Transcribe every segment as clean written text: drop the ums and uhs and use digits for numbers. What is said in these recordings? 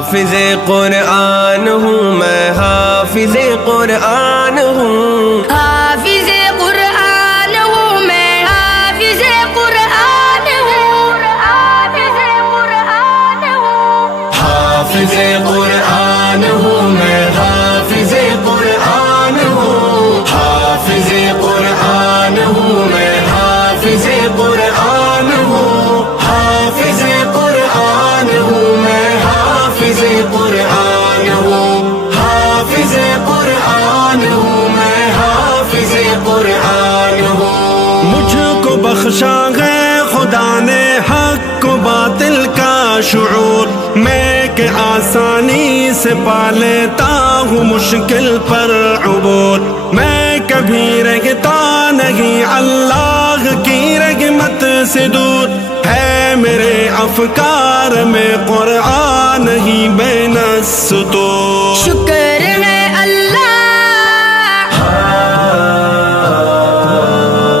حافظ قرآن ہوں میں، حافظ قرآن ہوں، حافظ قرآن ہوں میں، حافظ قرآن ہوں، حافظ قرآن ہوں، حافظ قرآن ہوں میں، حافظ قرآن ہوں، حافظ قرآن ہوں میں، حافظ قرآن ہوں، حافظ قرآن ہوں میں، حافظ قرآن ہوں، حافظ قرآن ہوں میں، حافظ قرآن ہوں۔ مجھ کو بخشا ہے خدا نے حق و باطل کا شعور، میں کہ آسانی سے پا لیتا ہوں مشکل پر عبور، میں کبھی رہتا نہیں اللہ کی رحمت سے دور، ہے میرے افکار میں قرآن ہی بے نستور۔ شکر ہے اللہ،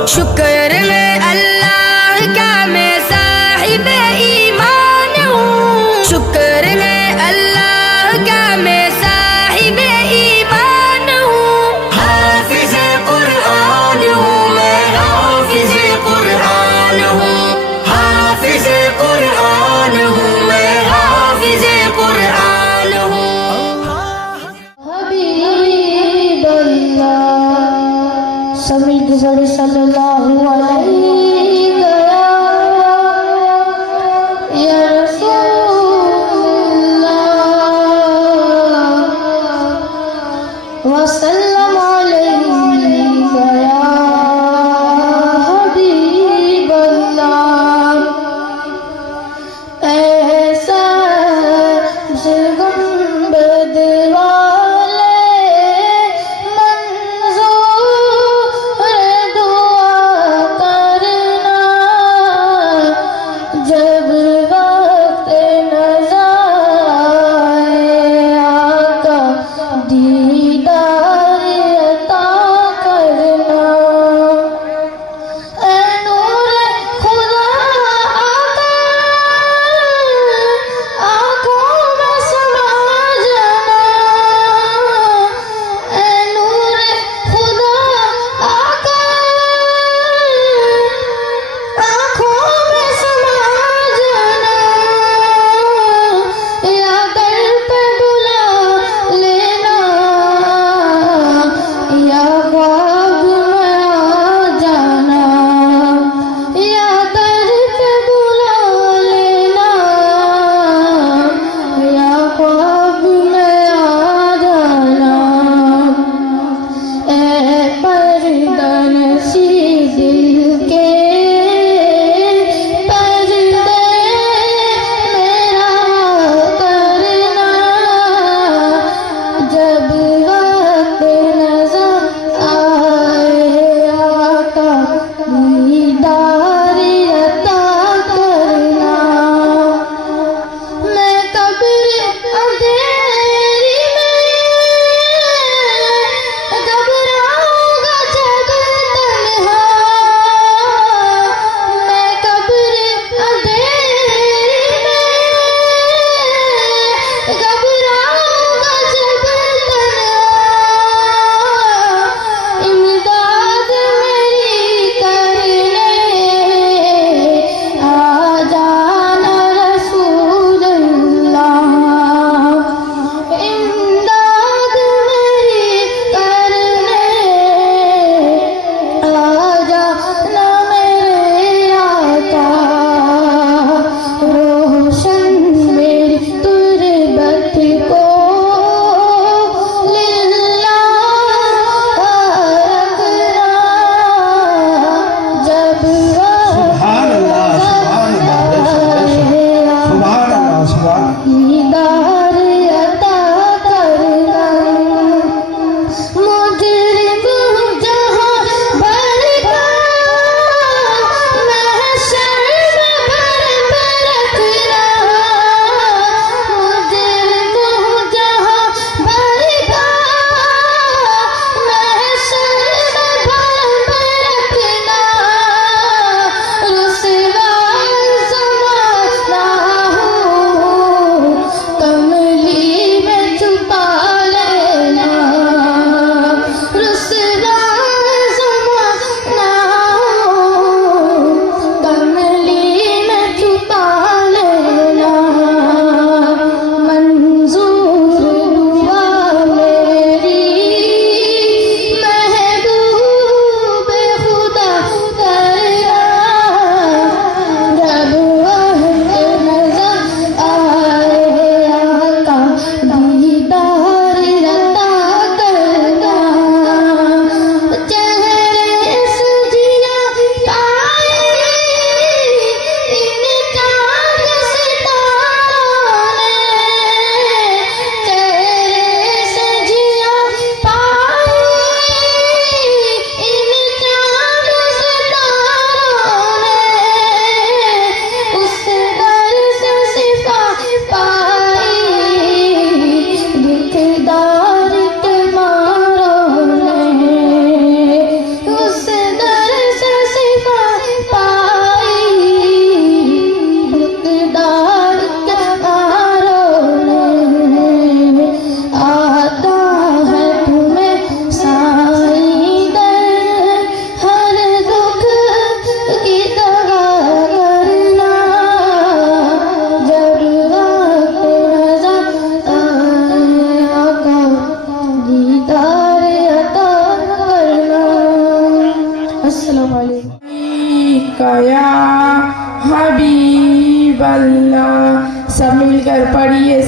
شکر ہے اللہ کا میں صاحب ایمان ہوں، شکر ہے اللہ کا میں صاحب ایمان ہوں، حافظ قرآن ہوں میں، حافظ قرآن ہوں، حافظ قرآن ہوں میں، حافظ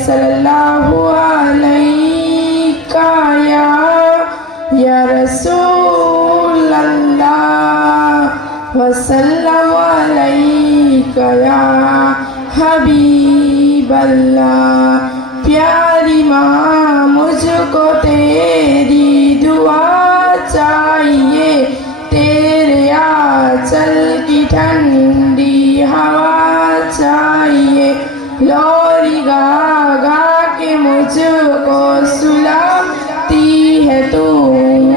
صلی اللہ علیہ یا رسول اللہ وسلم علیہ یا حبیب اللہ. پیاری ماں مجھ کو تیری دعا چاہیے, تیرے آنچل کی ٹھنڈی ہوا چاہیے, لوری گا گا کے مجھ کو سلاتی ہے تو,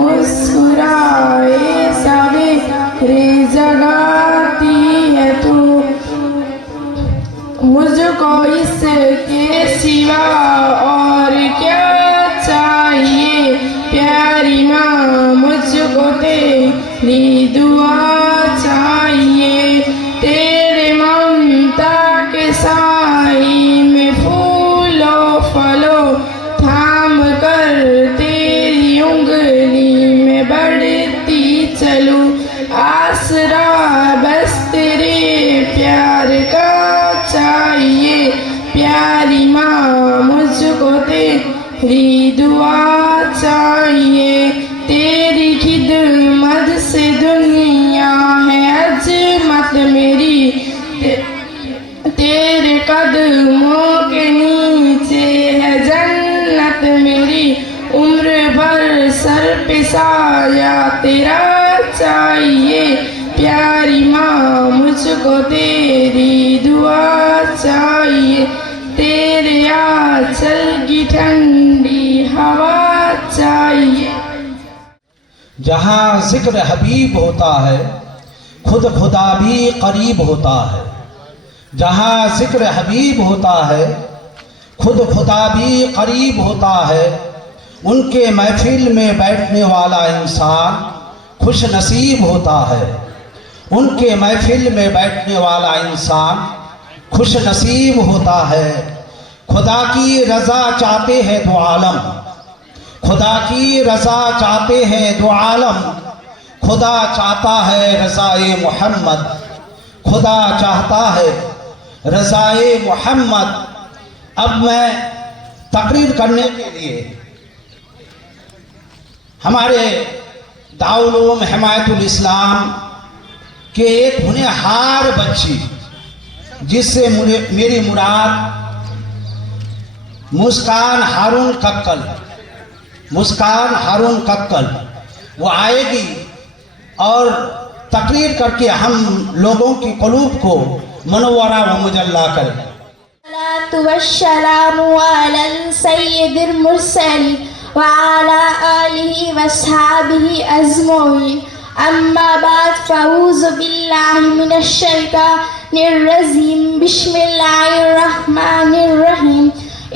مسکرائے سویرے جگاتی ہے تو, مجھ کو اس کے سوا اور کیا چاہیے. پیاری ماں مجھ کو تیری دعا چاہیے, تیرے ممتا کے سائے میں پھول و پھلو تھام کر تیری انگلی میں بڑھتی چلوں, آسرا بس تیرے پیار کا چاہیے. پیاری ماں مجھ کو تیری دعا چاہیے, تیری خدمت سے دنیا ہے عظمت میری, تیرے قدموں کے نیچے ہے جنت میری, عمر بھر سر پہ سایہ تیرا چاہیے. پیاری ماں مجھ کو تیری دعا چاہیے, تیرے آنچل کی ٹھنڈی ہوا چاہیے. جہاں ذکر حبیب ہوتا ہے خود خدا بھی قریب ہوتا ہے. جہاں ذکر حبیب ہوتا ہے خود خدا بھی قریب ہوتا ہے. ان کے محفل میں بیٹھنے والا انسان خوش نصیب ہوتا ہے. ان کے محفل میں بیٹھنے والا انسان خوش نصیب ہوتا ہے. خدا کی رضا چاہتے ہیں دو عالم, خدا کی رضا چاہتے ہیں دو عالم, خدا چاہتا ہے رضائے محمد, خدا چاہتا ہے رضائے محمد. اب میں تقریر کرنے کے لیے ہمارے دارالعلوم حمایت الاسلام کہ ایک ہونہار بچی جس سے میری مراد مسکان ہارون ککل, مسکان ہارون ککل, وہ آئے گی اور تقریر کر کے ہم لوگوں کی قلوب کو منورہ و مجلہ کرے. الصلاة والسلام على سید المرسلین وعلى آلہ واصحابہ اجمعین. اما بعد فاعوذ باللہ من الشیطان الرجیم. بسم اللہ الرحمن الرحیم.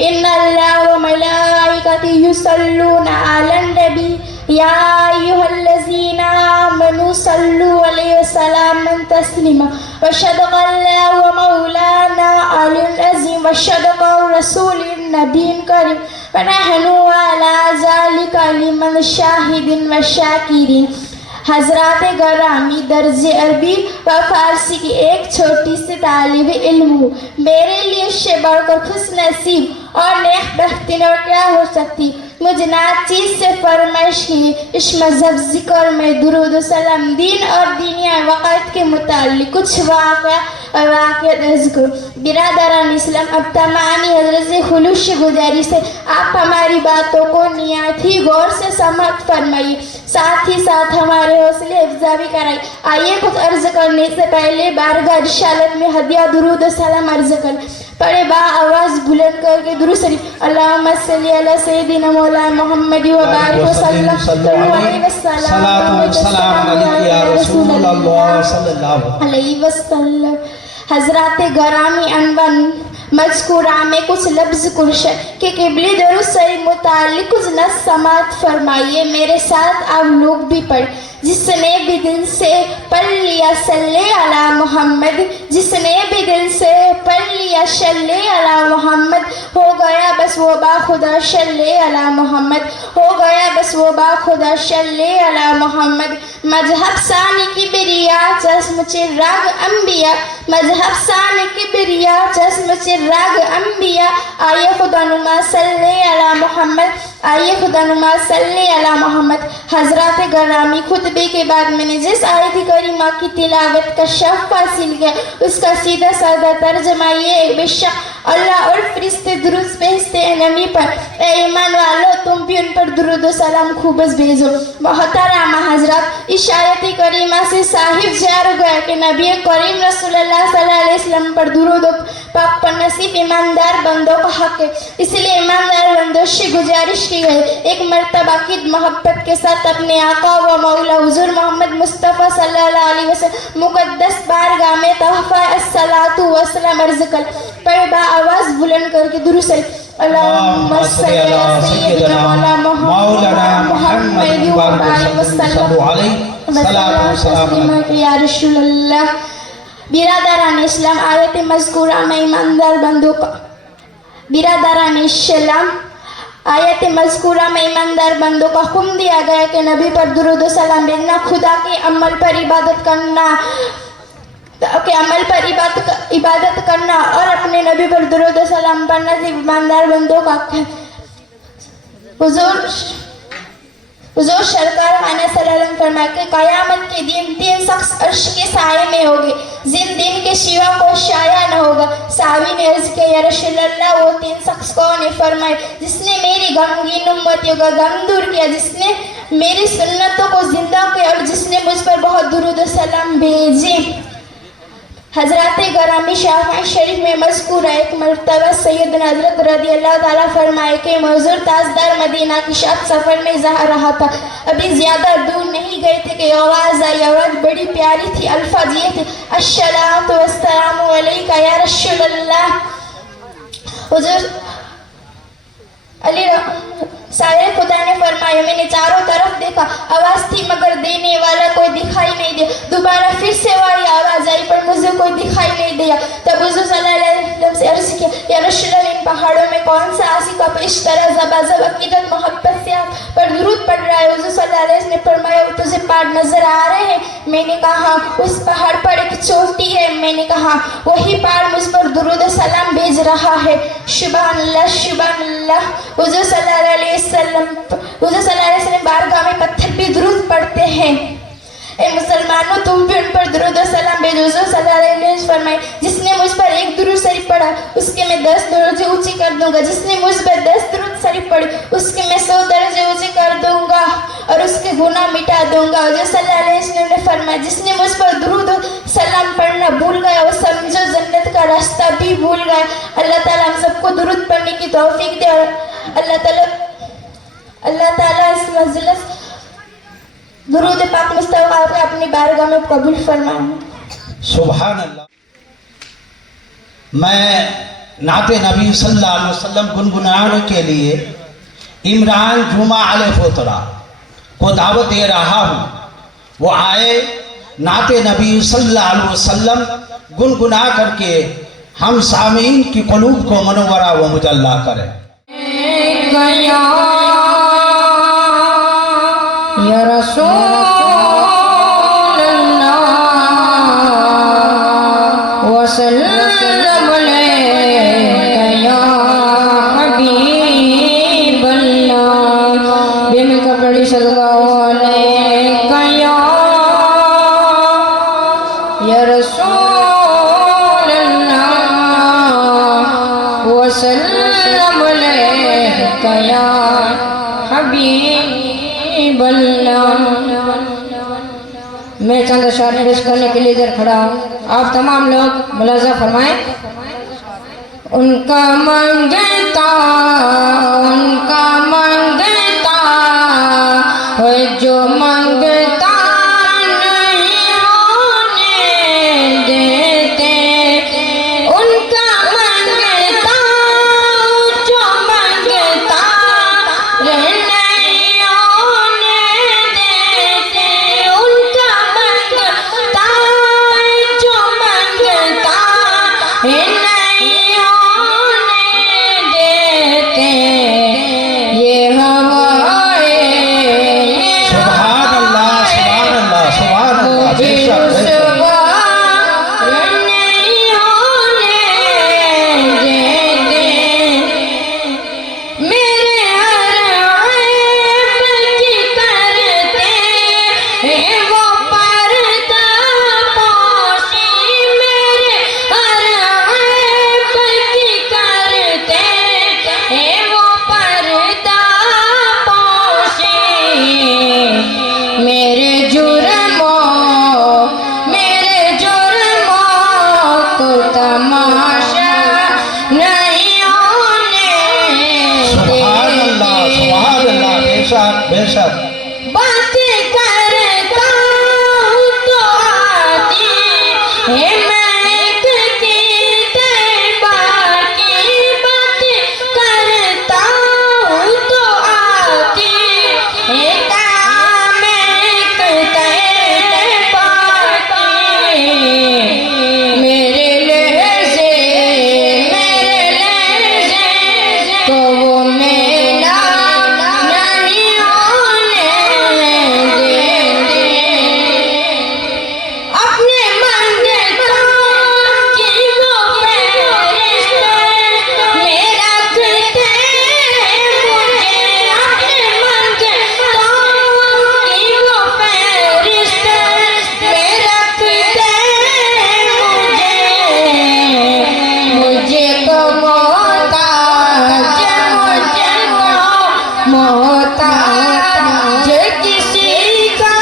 ان اللہ وملائکتہ یصلون علی النبی یا ایھا الذین آمنوا صلوا علیہ وسلموا تسلیما. وصدق اللہ ومولانا علی العظیم وصدق الرسول النبی الکریم ونحن علی ذلک من الشاہدین والشاکرین. حضرات گرامی, درج عربی و فارسی کی ایک چھوٹی سی طالب علم ہوں. میرے لیے اس سے بڑھ کر خوش نصیب اور نیک بختی اور کیا ہو سکتی. مجھ ناچیز سے فرمائش کی اس مذہب ذکر میں درود و سلام, دین اور دینی وقت کے متعلق کچھ واقعات ذکر. برادران اسلام, اب تمامی حضرت سے خلوص گزارش ہے آپ ہماری باتوں کو نہایت ہی غور سے سماعت فرمائیے, ساتھ ہی ساتھ ہمارے حوصلے افزا بھی کرائیے. آئیے کچھ عرض کرنے سے پہلے بارگاہ رسالت میں ہدیہ درود و سلام عرض کر پڑے با آواز بلند کر کے درود شریف. اللہم صلی علی سیدنا مولانا محمد و بارک وسلم علیہ وسلم. حضرات گرامی عنوان مذکورہ میں کچھ لفظ کرشن کہ قبلی درود شریف متعلق کچھ نص سماعت فرمائیے. میرے ساتھ آپ لوگ بھی پڑھ. جس نے بھی دل سے پڑھ لیا صلی علی محمد, جس نے بھی دل سے پڑھ لیا صلی علی محمد, ہو گیا بس بس وہ باخدا صلی علی محمد، ہو گیا بس وہ باخدا صلی علی محمد. مذہب ثانی کبریا چشم چراغ انبیاء، مذہب ثانی کبریا چشم چراغ انبیاء. آئیے خدا نما صلی علی محمد، آئیے خدا نما صلی علی محمد. حضرات گرامی، خطبے کے بعد میں نے جس آیت کریمہ کی تلاوت کا شرف حاصل کیا اس کا سیدھا سادہ ترجمہ یہ ہے: بے شک اللہ اور فرشتے درود بھیجتے ہیں نبی پر، اے ایمان والو تم بھی ان پر درود و سلام خوب بھیجو. محترمہ حضرات، اس آیت کریمہ سے صاحب جار گیا کہ نبی کریم رسول اللہ صلی اللہ علیہ وسلم پر درود و پاک پر نصیب ایماندار بندوں کا حق ہے. اس لیے ایماندار بندوں سے گزارش کی گئی ایک مرتبہ کی محبت کے ساتھ اپنے آقا و مولا حضور محمد مصطفیٰ صلی اللہ علیہ وسلم مقدس بارگاہ میں تحفہ الصلاۃ والسلام عرض کر پر با آواز بلند کر کے درود سے اللہم صلی علی سیدنا مولانا محمد صلی اللہ علیہ وسلم یا رسول اللہ. برادران اسلام، آیت مذکورہ میں ایماندار بندوں کا برادران اسلام آیت مذکورہ میں ایماندار بندوں کا حکم دیا گیا کہ نبی پر درود و سلام بھیجنا، خدا کے عمل پر عبادت کرنا عبادت کرنا اور اپنے نبی پر درود و سلام پڑھنا ایماندار بندوں کا حق ہے. حضور سرکار خانہ صلی اللہ علیہ وسلم فرمایا کہ قیامت کے دن تین شخص عرش کے سائے میں ہوگے جن دن کے سوا کوئی سایہ نہ ہوگا. صحابی نے عرض کیا یا رسول اللہ وہ تین شخص کون ہے؟ فرمائے جس نے میری غمگین امتیوں کا غم دور کیا، جس نے میری سنتوں کو زندہ کیا اور جس نے مجھ پر بہت درود و سلام بھیجے. حضرات گرامی، شافعی شریف میں مذکور ہے ایک مرتبہ سیدنا حضرت رضی اللہ تعالیٰ فرمائے کہ حضور تاجدار مدینہ کی شاد سفر میں جا رہا تھا، ابھی زیادہ دور نہیں گئے تھے کہ آواز آئی. آواز بڑی پیاری تھی، الفاظ یہ تھے: الصلاۃ والسلام علیک یا رسول اللہ. حضور علی سائر خدا نے فرمایا میں نے چاروں طرف دیکھا، آواز تھی مگر دینے والا کوئی دکھائی نہیں دیا. دوبارہ پھر سے وہی آواز آئی پر مجھے کوئی دکھائی نہیں دیا. تب حضور صلی اللہ علیہ وسلم سے عرض کیا یا رسول اللہ ان پہاڑوں میں کون سا عاشق اب اس طرح زبازب عقیدت محبت سے آپ پر درود پڑھ رہا ہے؟ حضور صلی اللہ علیہ وسلم نے فرمایا وہ تجھے پہاڑ نظر آ رہے ہیں؟ میں نے کہا اس پہاڑ پر ایک چوٹی ہے. میں نے کہا وہی پہاڑ مجھ پر درود و سلام بھیج رہا ہے. سبحان اللہ سبحان اللہ. حضور صلی اللہ علیہ وسلم بارگاہ میں پتھر پہ درود پڑھتے ہیں. اے مسلمانوں تم بھی ان پر درود و سلام بھیجو. حضور صلی اللہ علیہ وسلم فرمائے جس نے مجھ پر ایک درود شریف پڑھا اس کے میں 10 درجے اونچی کر دوں گا، جس نے مجھ پر 10 درود شریف پڑھی اس کے میں 100 درجے اونچی کر دوں گا اور اس کے گناہ مٹا دوں گا. حضور صلی اللہ علیہ وسلم نے فرمایا جس نے مجھ پر درود و سلام پڑھنا بھول گیا وہ سمجھو جنت کا راستہ بھی بھول گیا. اللہ تعالیٰ ہم سب کو درود پڑھنے کی توفیق دے اور اللہ تعالیٰ اس مجلس درود پاک مصطفیٰ کو اپنی بارگاہ میں قبول فرمائیں. سبحان اللہ. میں نعت نبی صلی اللہ علیہ وسلم گنگنانے کے لیے عمران جمعہ علیہ فوترہ کو دعوت دے رہا ہوں. وہ آئے نعت نبی صلی اللہ علیہ وسلم گنگنا کر کے ہم سامعین کی قلوب کو منورہ و مجلہ کریں. یا رسول اللہ وسلم علیکہ یا حبیب اللہ بے میں کپڑی صلی اللہ علیکہ یا رسول اللہ وسلم علیکہ یا حبیب اللہ. میں چند اشعار پیش کرنے کے لیے ادھر کھڑا ہوں، آپ تمام لوگ ملاحظہ فرمائیں. ان کا منگتا ہے جو منگتا نہیں ہونے دیتے، ان کا منگتا جو منگتا نہیں ہونے دیتے، ان کا منگتا جو منگتا نہیں ہونے دیتے. بے شک بات کرتا ہوں تو آتی ہے مہک کی طیبہ کی، بات کرتا ہوں تو آتی ہے مہک طیبہ کی، میرے لہجے کو وہ میلا نہیں ہونے دیتے، اپنے منگتوں کی وہ فہرست میں رکھتے مجھے، اپنے منگتوں کی وہ فہرست میں رکھتے مجھے کو محتاج کسی کا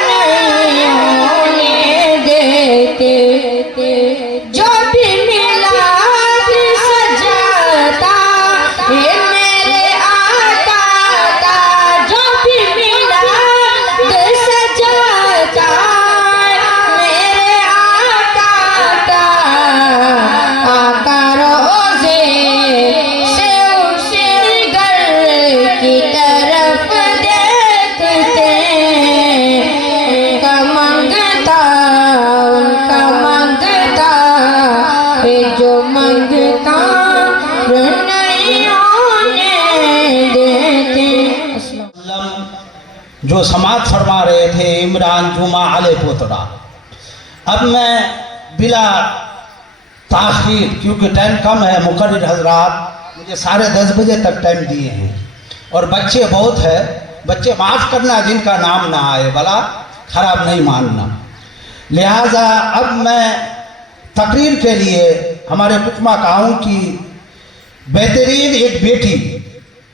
نہیں ہونے دیتے، جو بھی میلاد سجاتا ہے میرے آقا کا، جو بھی میلاد سجاتا ہے میرے آقا کا، آقا روزے سے اسی گھر کی طرف دیکھتے، ان کا منگتا ہے جو منگتا نہیں ہونے دیتے۔ جو سماعت فرما رہے تھے عمران جمعہ علیہ پوتڑا۔ اب میں بلا تاخیر، کیونکہ ٹائم کم ہے، مقرر حضرات مجھے 10:30 بجے تک ٹائم دیے ہیں اور بچے بہت ہے، بچے معاف کرنا جن کا نام نہ آئے، بلا خراب نہیں ماننا، لہذا اب میں تقریر کے لیے ہمارے کچما گاؤں کی بہترین ایک بیٹی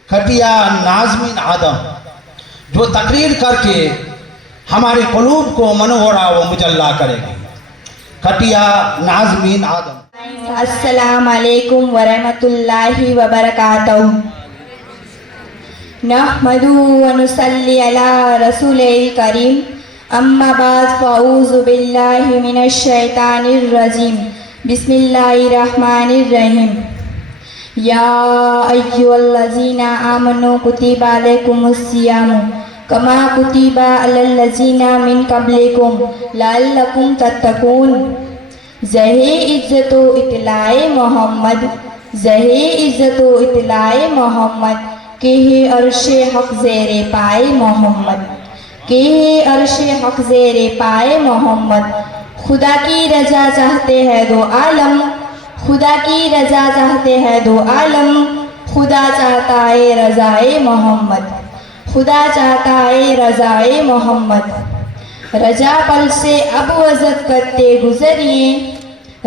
کھٹیا نازمین آدم جو تقریر کر کے ہمارے قلوب کو منورہ و مجلہ کرے گی، کھٹیا نازمین آدم۔ السلام علیکم ورحمۃ اللہ وبرکاتہ۔ نحمدہ ونصلی علی رسول کریم، اما بعد فاعوذ باللہ من الشیطان الرجیم، بسم اللہ الرحمن الرحیم۔ یا ایھا الذین آمنوا کتب علیکم الصیام کما کتب علی الذین من قبلکم لعلکم تتقون۔ زہِ عزت و اطلاع محمد، زہِ عزت و اطلاع محمد، کہ عرش حق زیر پائے محمد، کہ عرش حق زیر پائے محمد۔ خدا کی رضا چاہتے ہیں دو عالم، خدا کی رضا چاہتے ہیں دو عالم، خدا چاہتا ہے رضائے محمد، خدا چاہتا ہے رضائے محمد۔ رجا پل سے اب وزت کرتے گزریے،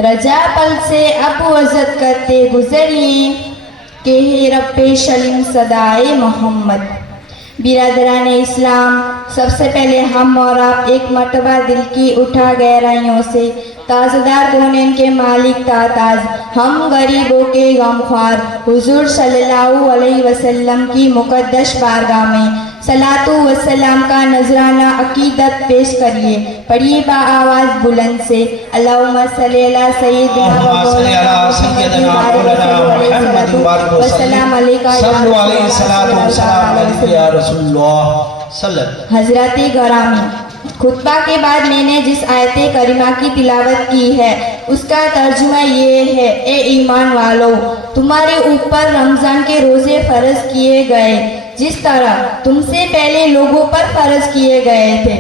رجا پل سے اب وزت کرتے گزریے، کہ رب شلیم صدائے محمد۔ برادران اسلام، سب سے پہلے ہم اور آپ ایک مرتبہ دل کی اٹھا گہرائیوں سے تازدار کونین کے مالک تاتاز، ہم غریبوں کے غمخوار حضور صلی اللہ علیہ وسلم کی مقدس بارگاہ میں صلاۃ و سلام کا نذرانہ عقیدت پیش کریے۔ پڑھیے با آواز بلند سے، اللہم صلی علی سیدنا وسلم علیکہ یا رسول اللہ۔ حضرات گرامی، خطبہ کے بعد میں نے جس آیت کریمہ کی تلاوت کی ہے اس کا ترجمہ یہ ہے، اے ایمان والو، تمہارے اوپر رمضان کے روزے فرض کیے گئے جس طرح تم سے پہلے لوگوں پر فرض کیے گئے تھے،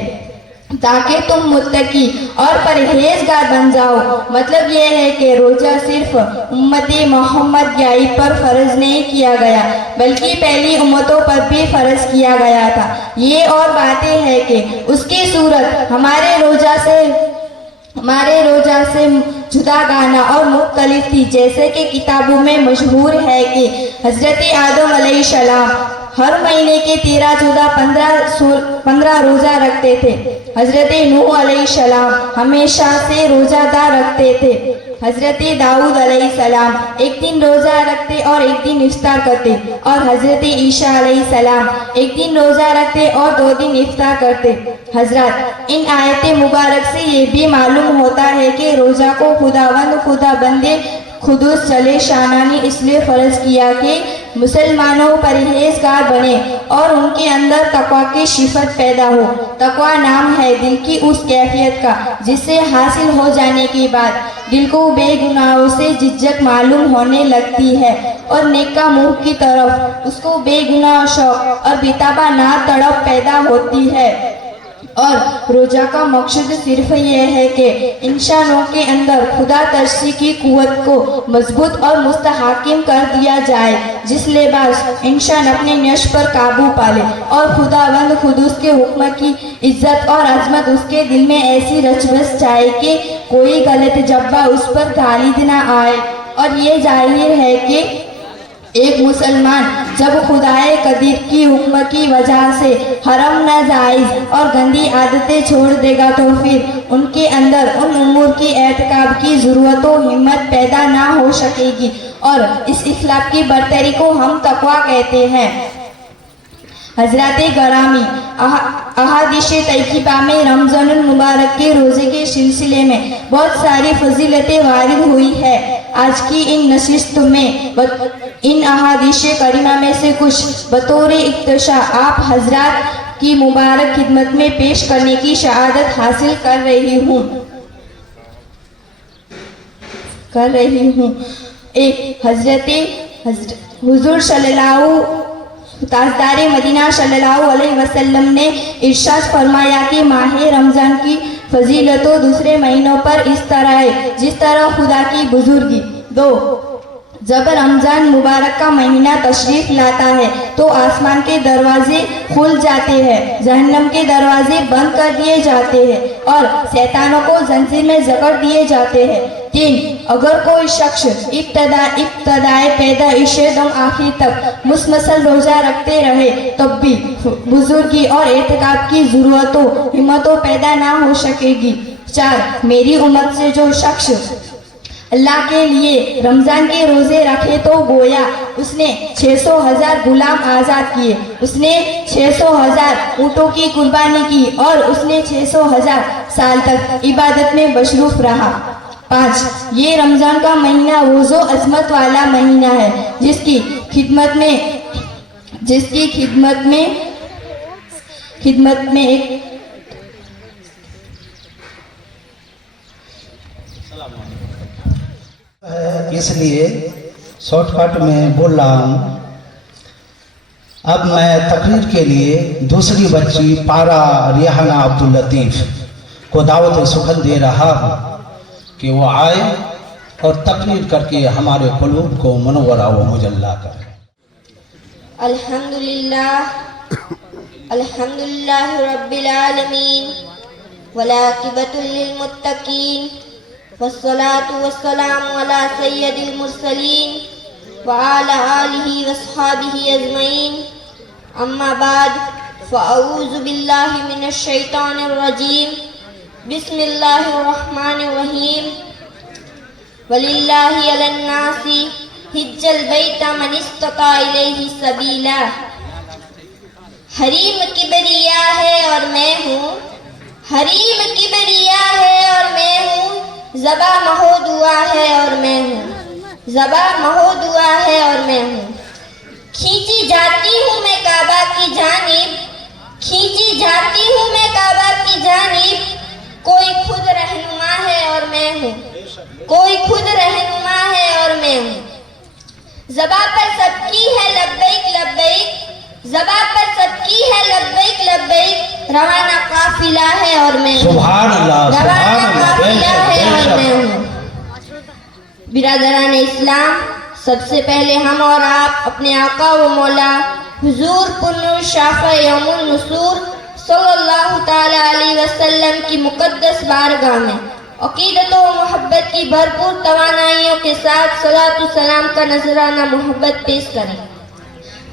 تاکہ تم متقی اور پرہیزگار بن جاؤ۔ مطلب یہ ہے کہ روزہ صرف امت محمد گیائی پر فرض نہیں کیا گیا بلکہ پہلی امتوں پر بھی فرض کیا گیا تھا۔ یہ اور باتیں ہے کہ اس کی صورت ہمارے روزہ سے جدا گانا اور مختلف تھی، جیسے کہ کتابوں میں مشہور ہے کہ حضرت آدم علیہ السلام ہر مہینے کے 13، 14، 15 روزہ رکھتے تھے۔ حضرت نوح علیہ السلام ہمیشہ سے روزہ دار رکھتے تھے۔ حضرت داؤد علیہ السلام ایک دن روزہ رکھتے اور ایک دن افطار کرتے، اور حضرت عیسیٰ علیہ السلام ایک دن روزہ رکھتے اور 2 دن افطار کرتے۔ حضرات، ان آیت مبارک سے یہ بھی معلوم ہوتا ہے کہ روزہ کو خدا بندے خدوس جل شانہ نے اس لیے فرض کیا کہ مسلمانوں پرہیزگار بنے اور ان کے اندر تقوی کی صفت پیدا ہو۔ تقوی نام ہے دل کی اس کیفیت کا جس سے حاصل ہو جانے کے بعد دل کو بے گناہوں سے جھجک معلوم ہونے لگتی ہے اور نیک منہ کی طرف اس کو بے گناہ شوق اور بتابہ نہ تڑپ پیدا ہوتی ہے۔ اور روزہ کا مقصد صرف یہ ہے کہ انسانوں کے اندر خدا ترسی کی قوت کو مضبوط اور مستحکم کر دیا جائے، جس لباس انسان اپنے نفس پر قابو پالے اور خداوند خدوس کے حکم کی عزت اور عظمت اس کے دل میں ایسی رچ بس جائے کہ کوئی غلط جبہ اس پر غالب نہ آئے۔ اور یہ ظاہر ہے کہ ایک مسلمان جب خدائے قدیر کی حکم کی وجہ سے حرام ناجائز اور گندی عادتیں چھوڑ دے گا تو پھر ان کے اندر ان امور کی ارتکاب کی ضرورت و ہمت پیدا نہ ہو سکے گی، اور اس اخلاق کی برتری کو ہم تقویٰ کہتے ہیں۔ حضرات گرامی، احادیث طیبہ میں رمضان المبارک کے روزے کے سلسلے میں بہت ساری فضیلتیں وارد ہوئی ہے۔ آج کی ان نشست میں ان احادیث کریمہ میں سے کچھ بطور اختصار آپ حضرات کی مبارک خدمت میں پیش کرنے کی سعادت حاصل کر رہی ہوں۔ ایک حضرت حضور صلی اللہ تاجدار مدینہ صلی اللہ علیہ وسلم نے ارشاد فرمایا کہ ماہ رمضان کی فضیلت دوسرے مہینوں پر اس طرح ہے جس طرح خدا کی بزرگی۔ 2، جب رمضان مبارک کا مہینہ تشریف لاتا ہے تو آسمان کے دروازے کھل جاتے ہیں، جہنم کے دروازے بند کر دیے جاتے ہیں اور شیطانوں کو زنجیر میں جکڑ دیے جاتے ہیں۔ 3، اگر کوئی شخص ابتدائے پیدائش دم آخر تک مسلسل روزہ رکھتے رہے تب بھی بزرگی اور اعتکاف کی ضرورت و ہمتوں پیدا نہ ہو سکے گی۔ 4، میری امت سے جو شخص اللہ کے لیے رمضان کے روزے رکھے تو گویا اس نے 600,000 غلام آزاد کیے، اس نے 600,000 اونٹوں کی قربانی کی اور اس نے 600,000 سال تک عبادت میں مصروف رہا۔ 5، یہ رمضان کا مہینہ روز و عظمت والا مہینہ ہے جس کی خدمت میں ایک اس لیے شارٹ کٹ میں بول رہا ہوں۔ اب میں تقریر کے لیے دوسری بچی پارا ریحانہ عبداللطیف کو دعوت سخن دے رہا ہوں کہ وہ آئے اور تقریر کر کے ہمارے قلوب کو منورہ و مجلہ کرے۔ الحمدللہ رب العالمین والعاقبۃ للمتقین والصلاة والسلام على سید المرسلین وعلى آلہ واصحابہ اجمعین، اما بعد فاعوذ باللہ من الشیطان الرجیم، بسم اللہ الرحمن الرحیم، وَلِلَّهِ عَلَى النَّاسِ حِجَّ الْبَيْتَ مَنِ اسْتَطَاعَ إِلَيْهِ سَبِيلًا۔ حریم کبریا ہے اور میں ہوں، حریم کبریا ہے اور میں ہوں، زبا مہو دعا ہے اور میں ہوں، زبا مہو دعا ہے اور میں ہوں۔ کھینچی جاتی ہوں میں کعبہ کی جانب، کھینچی جاتی ہوں میں کعبہ کی جانب، کوئی خود رہنما ہے اور میں ہوں، کوئی خود رہنما ہے اور میں ہوں۔ زباں پر سب کی ہے لبیک لبیک، زباں پر سب کی ہے لبیک لبیک، روانہ قافلہ ہے اور میں ہوں، سبحان اللہ، روانہ قافلہ ہے اور میں ہوں۔ برادران اسلام، سب سے پہلے ہم اور آپ اپنے آقا و مولا حضور پرنور شافع یوم النصور صلی اللہ تعالی علیہ وسلم کی مقدس بارگاہ میں عقیدت و محبت کی بھرپور توانائیوں کے ساتھ صلاۃ و سلام کا نذرانہ محبت پیش کریں۔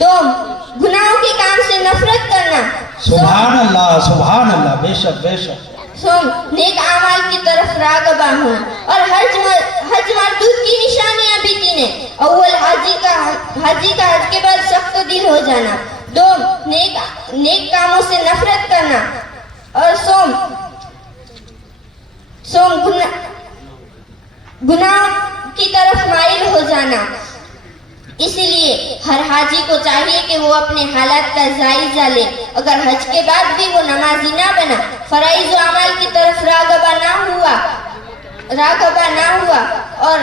دوم گناہوں کے کام سے نفرت کرنا. سبحان اللہ، بے شک بے شک. سوم نیک اعمال کی طرف راغبہ ہونا. اور حج مردود کی نشانیاں بھی تین ہیں. اول حاجی کا حج کے بعد سخت دل ہو جانا. دوم نیک کاموں سے نفرت کرنا. اور سوم گناہ کی طرف مائل ہو جانا. اسی لیے ہر حاجی کو چاہیے کہ وہ اپنے حالات کا جائزہ لے. اگر حج کے بعد بھی وہ نمازی نہ بنا، فرائض و اعمال کی طرف راغبہ نہ ہوا اور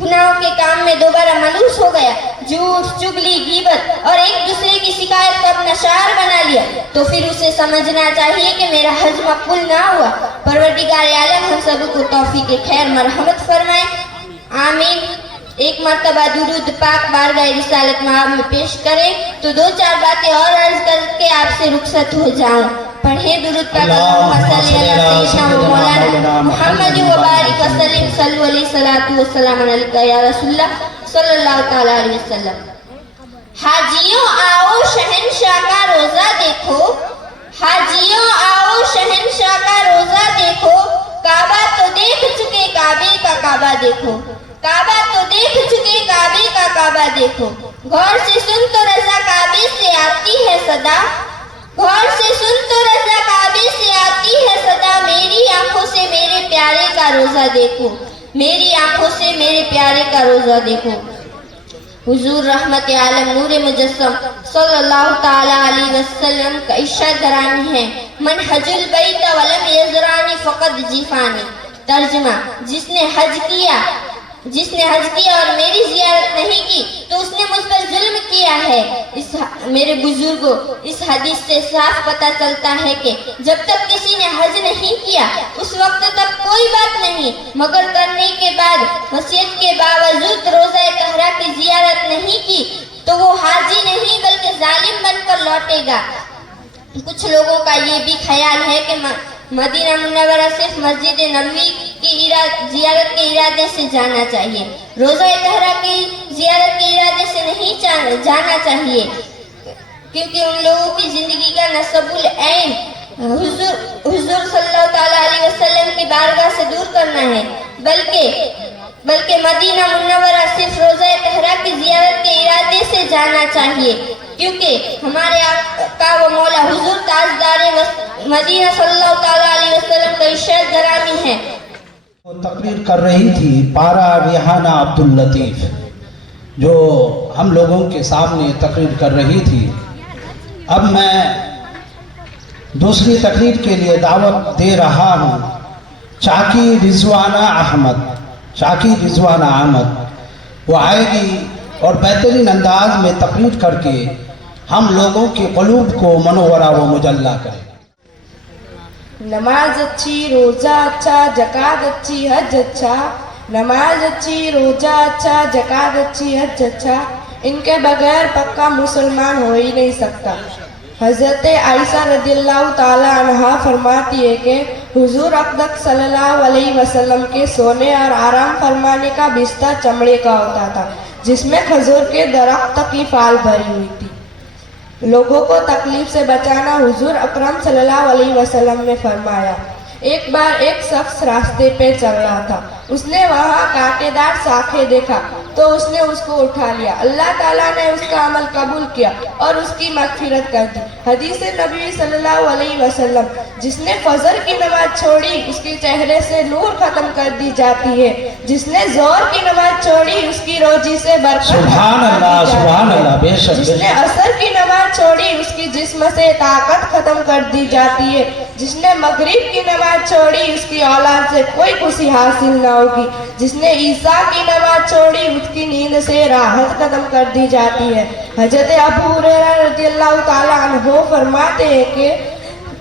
گناہوں کے کام میں دوبارہ ملوث ہو گیا، جھوٹ، چگلی، غیبت اور ایک دوسرے کی شکایت کو اپنا شعار بنا لیا، تو پھر اسے سمجھنا چاہیے کہ میرا حج مقبول نہ ہوا. پروردگار عالم ہم سب کو توفیق خیر مرحمت فرمائے. آمین. ایک مرتبہ درود پاک بارگاہ رسالت مآب میں پیش کریں تو 2-4 باتیں اور عرض کر کے آپ سے رخصت ہو جاؤں. پڑھیں درود پاک. اللہم صلی علی سیدنا و مولانا محمد و بارک وسلم. صلو علیہ الصلوۃ والسلام علیکہ یا رسول اللہ صلی اللہ تعالی علیہ وسلم. حاجیوں آؤ شہنشاہ کا روزہ دیکھو. حاجیوں آؤ شہنشاہ کا روزہ دیکھو. کعبہ تو دیکھ چکے، کعبے کا کعبہ دیکھو. کعبہ تو دیکھ چکے، کعبے کا کعبہ دیکھو. غور سے سن تو رضا کعبے سے آتی ہے صدا. غور سے سن تو رضا کعبے سے آتی ہے صدا. میری آنکھوں سے میرے پیارے کا روزہ دیکھو. میری آنکھوں سے میرے پیارے کا روزہ دیکھو. حضور رحمت عالم نور مجسم صلی اللہ تعالی علیہ وسلم کا ارشاد گرامی ہے، من حج البیت ولم یزرانی فقد جفانی. ترجمہ: جس نے حج کیا اور میری زیارت نہیں کی تو اس نے مجھ پر ظلم کیا ہے. میرے بزرگوں، اس حدیث سے صاف پتہ چلتا ہے کہ جب تک کسی نے حج نہیں کیا اس وقت تک کوئی بات نہیں، مگر کرنے کے بعد وصیت کے باوجود روزہ طہرہ کی زیارت نہیں کی تو وہ حاجی نہیں بلکہ ظالم بن کر لوٹے گا. کچھ لوگوں کا یہ بھی خیال ہے کہ مدینہ منورہ صرف مسجد نبوی کی زیارت کے ارادے سے جانا چاہیے، روزہ طہرہ کی زیارت کے ارادے سے نہیں جانا چاہیے، کیونکہ ان لوگوں کی زندگی کا نصب العین حضور صلی اللہ تعالی علیہ وسلم کی بارگاہ سے دور کرنا ہے، بلکہ مدینہ منورہ صرف روزہ طہرہ کی زیارت کے ارادے سے جانا چاہیے، کیونکہ ہمارے آقا و مولا حضور تاجدار مدینہ صلی اللہ تعالی علیہ وسلم کا ارشاد گرامی ہے. وہ تقریر کر رہی تھی پارا ریحانہ عبداللطیف، جو ہم لوگوں کے سامنے تقریر کر رہی تھی. اب میں دوسری تقریر کے لیے دعوت دے رہا ہوں چاکی رضوانہ احمد. وہ آئے گی اور بہترین انداز میں تقریر کر کے ہم لوگوں کے قلوب کو منورہ و مجلہ کرے. نماز اچھی، روزہ اچھا، زکوٰۃ اچھی، حج اچھا. نماز اچھی، روزہ اچھا، زکوٰۃ اچھی، حج اچھا. ان کے بغیر پکا مسلمان ہو ہی نہیں سکتا. حضرت عائشہ رضی اللہ تعالی عنہا فرماتی ہے کہ حضور اقدس صلی اللہ علیہ وسلم کے سونے اور آرام فرمانے کا بستر چمڑے کا ہوتا تھا، جس میں کھجور کے درخت کی پھال بھری ہوئی تھی. لوگوں کو تکلیف سے بچانا حضور اکرم صلی اللہ علیہ وسلم نے فرمایا. ایک بار ایک شخص راستے پہ چل رہا تھا، اس نے وہاں کانٹے دار شاخیں دیکھا تو اس نے اس کو اٹھا لیا. اللہ تعالیٰ نے اس کا عمل قبول کیا اور اس کی مغفرت کر دی. حدیث نبی صلی اللہ علیہ وسلم: جس نے فجر کی نماز چھوڑی اس کے چہرے سے نور ختم کر دی جاتی ہے، جس نے ظہر کی نماز چھوڑی اس کی روزی سے برکت سبحان اللہ، بے شک. جس نے عصر کی نماز چھوڑی اس کی جسم سے طاقت ختم کر دی جاتی ہے. جس نے مغرب کی نماز چھوڑی اس کی اولاد سے کوئی خوشی حاصل نہ ہوگی. جس نے عیسیٰ کی نماز چھوڑی اس کی نیند سے راحت ختم کر دی جاتی ہے. حضرت ابو ہریرہ رضی اللہ تعالیٰ عنہ فرماتے ہیں کہ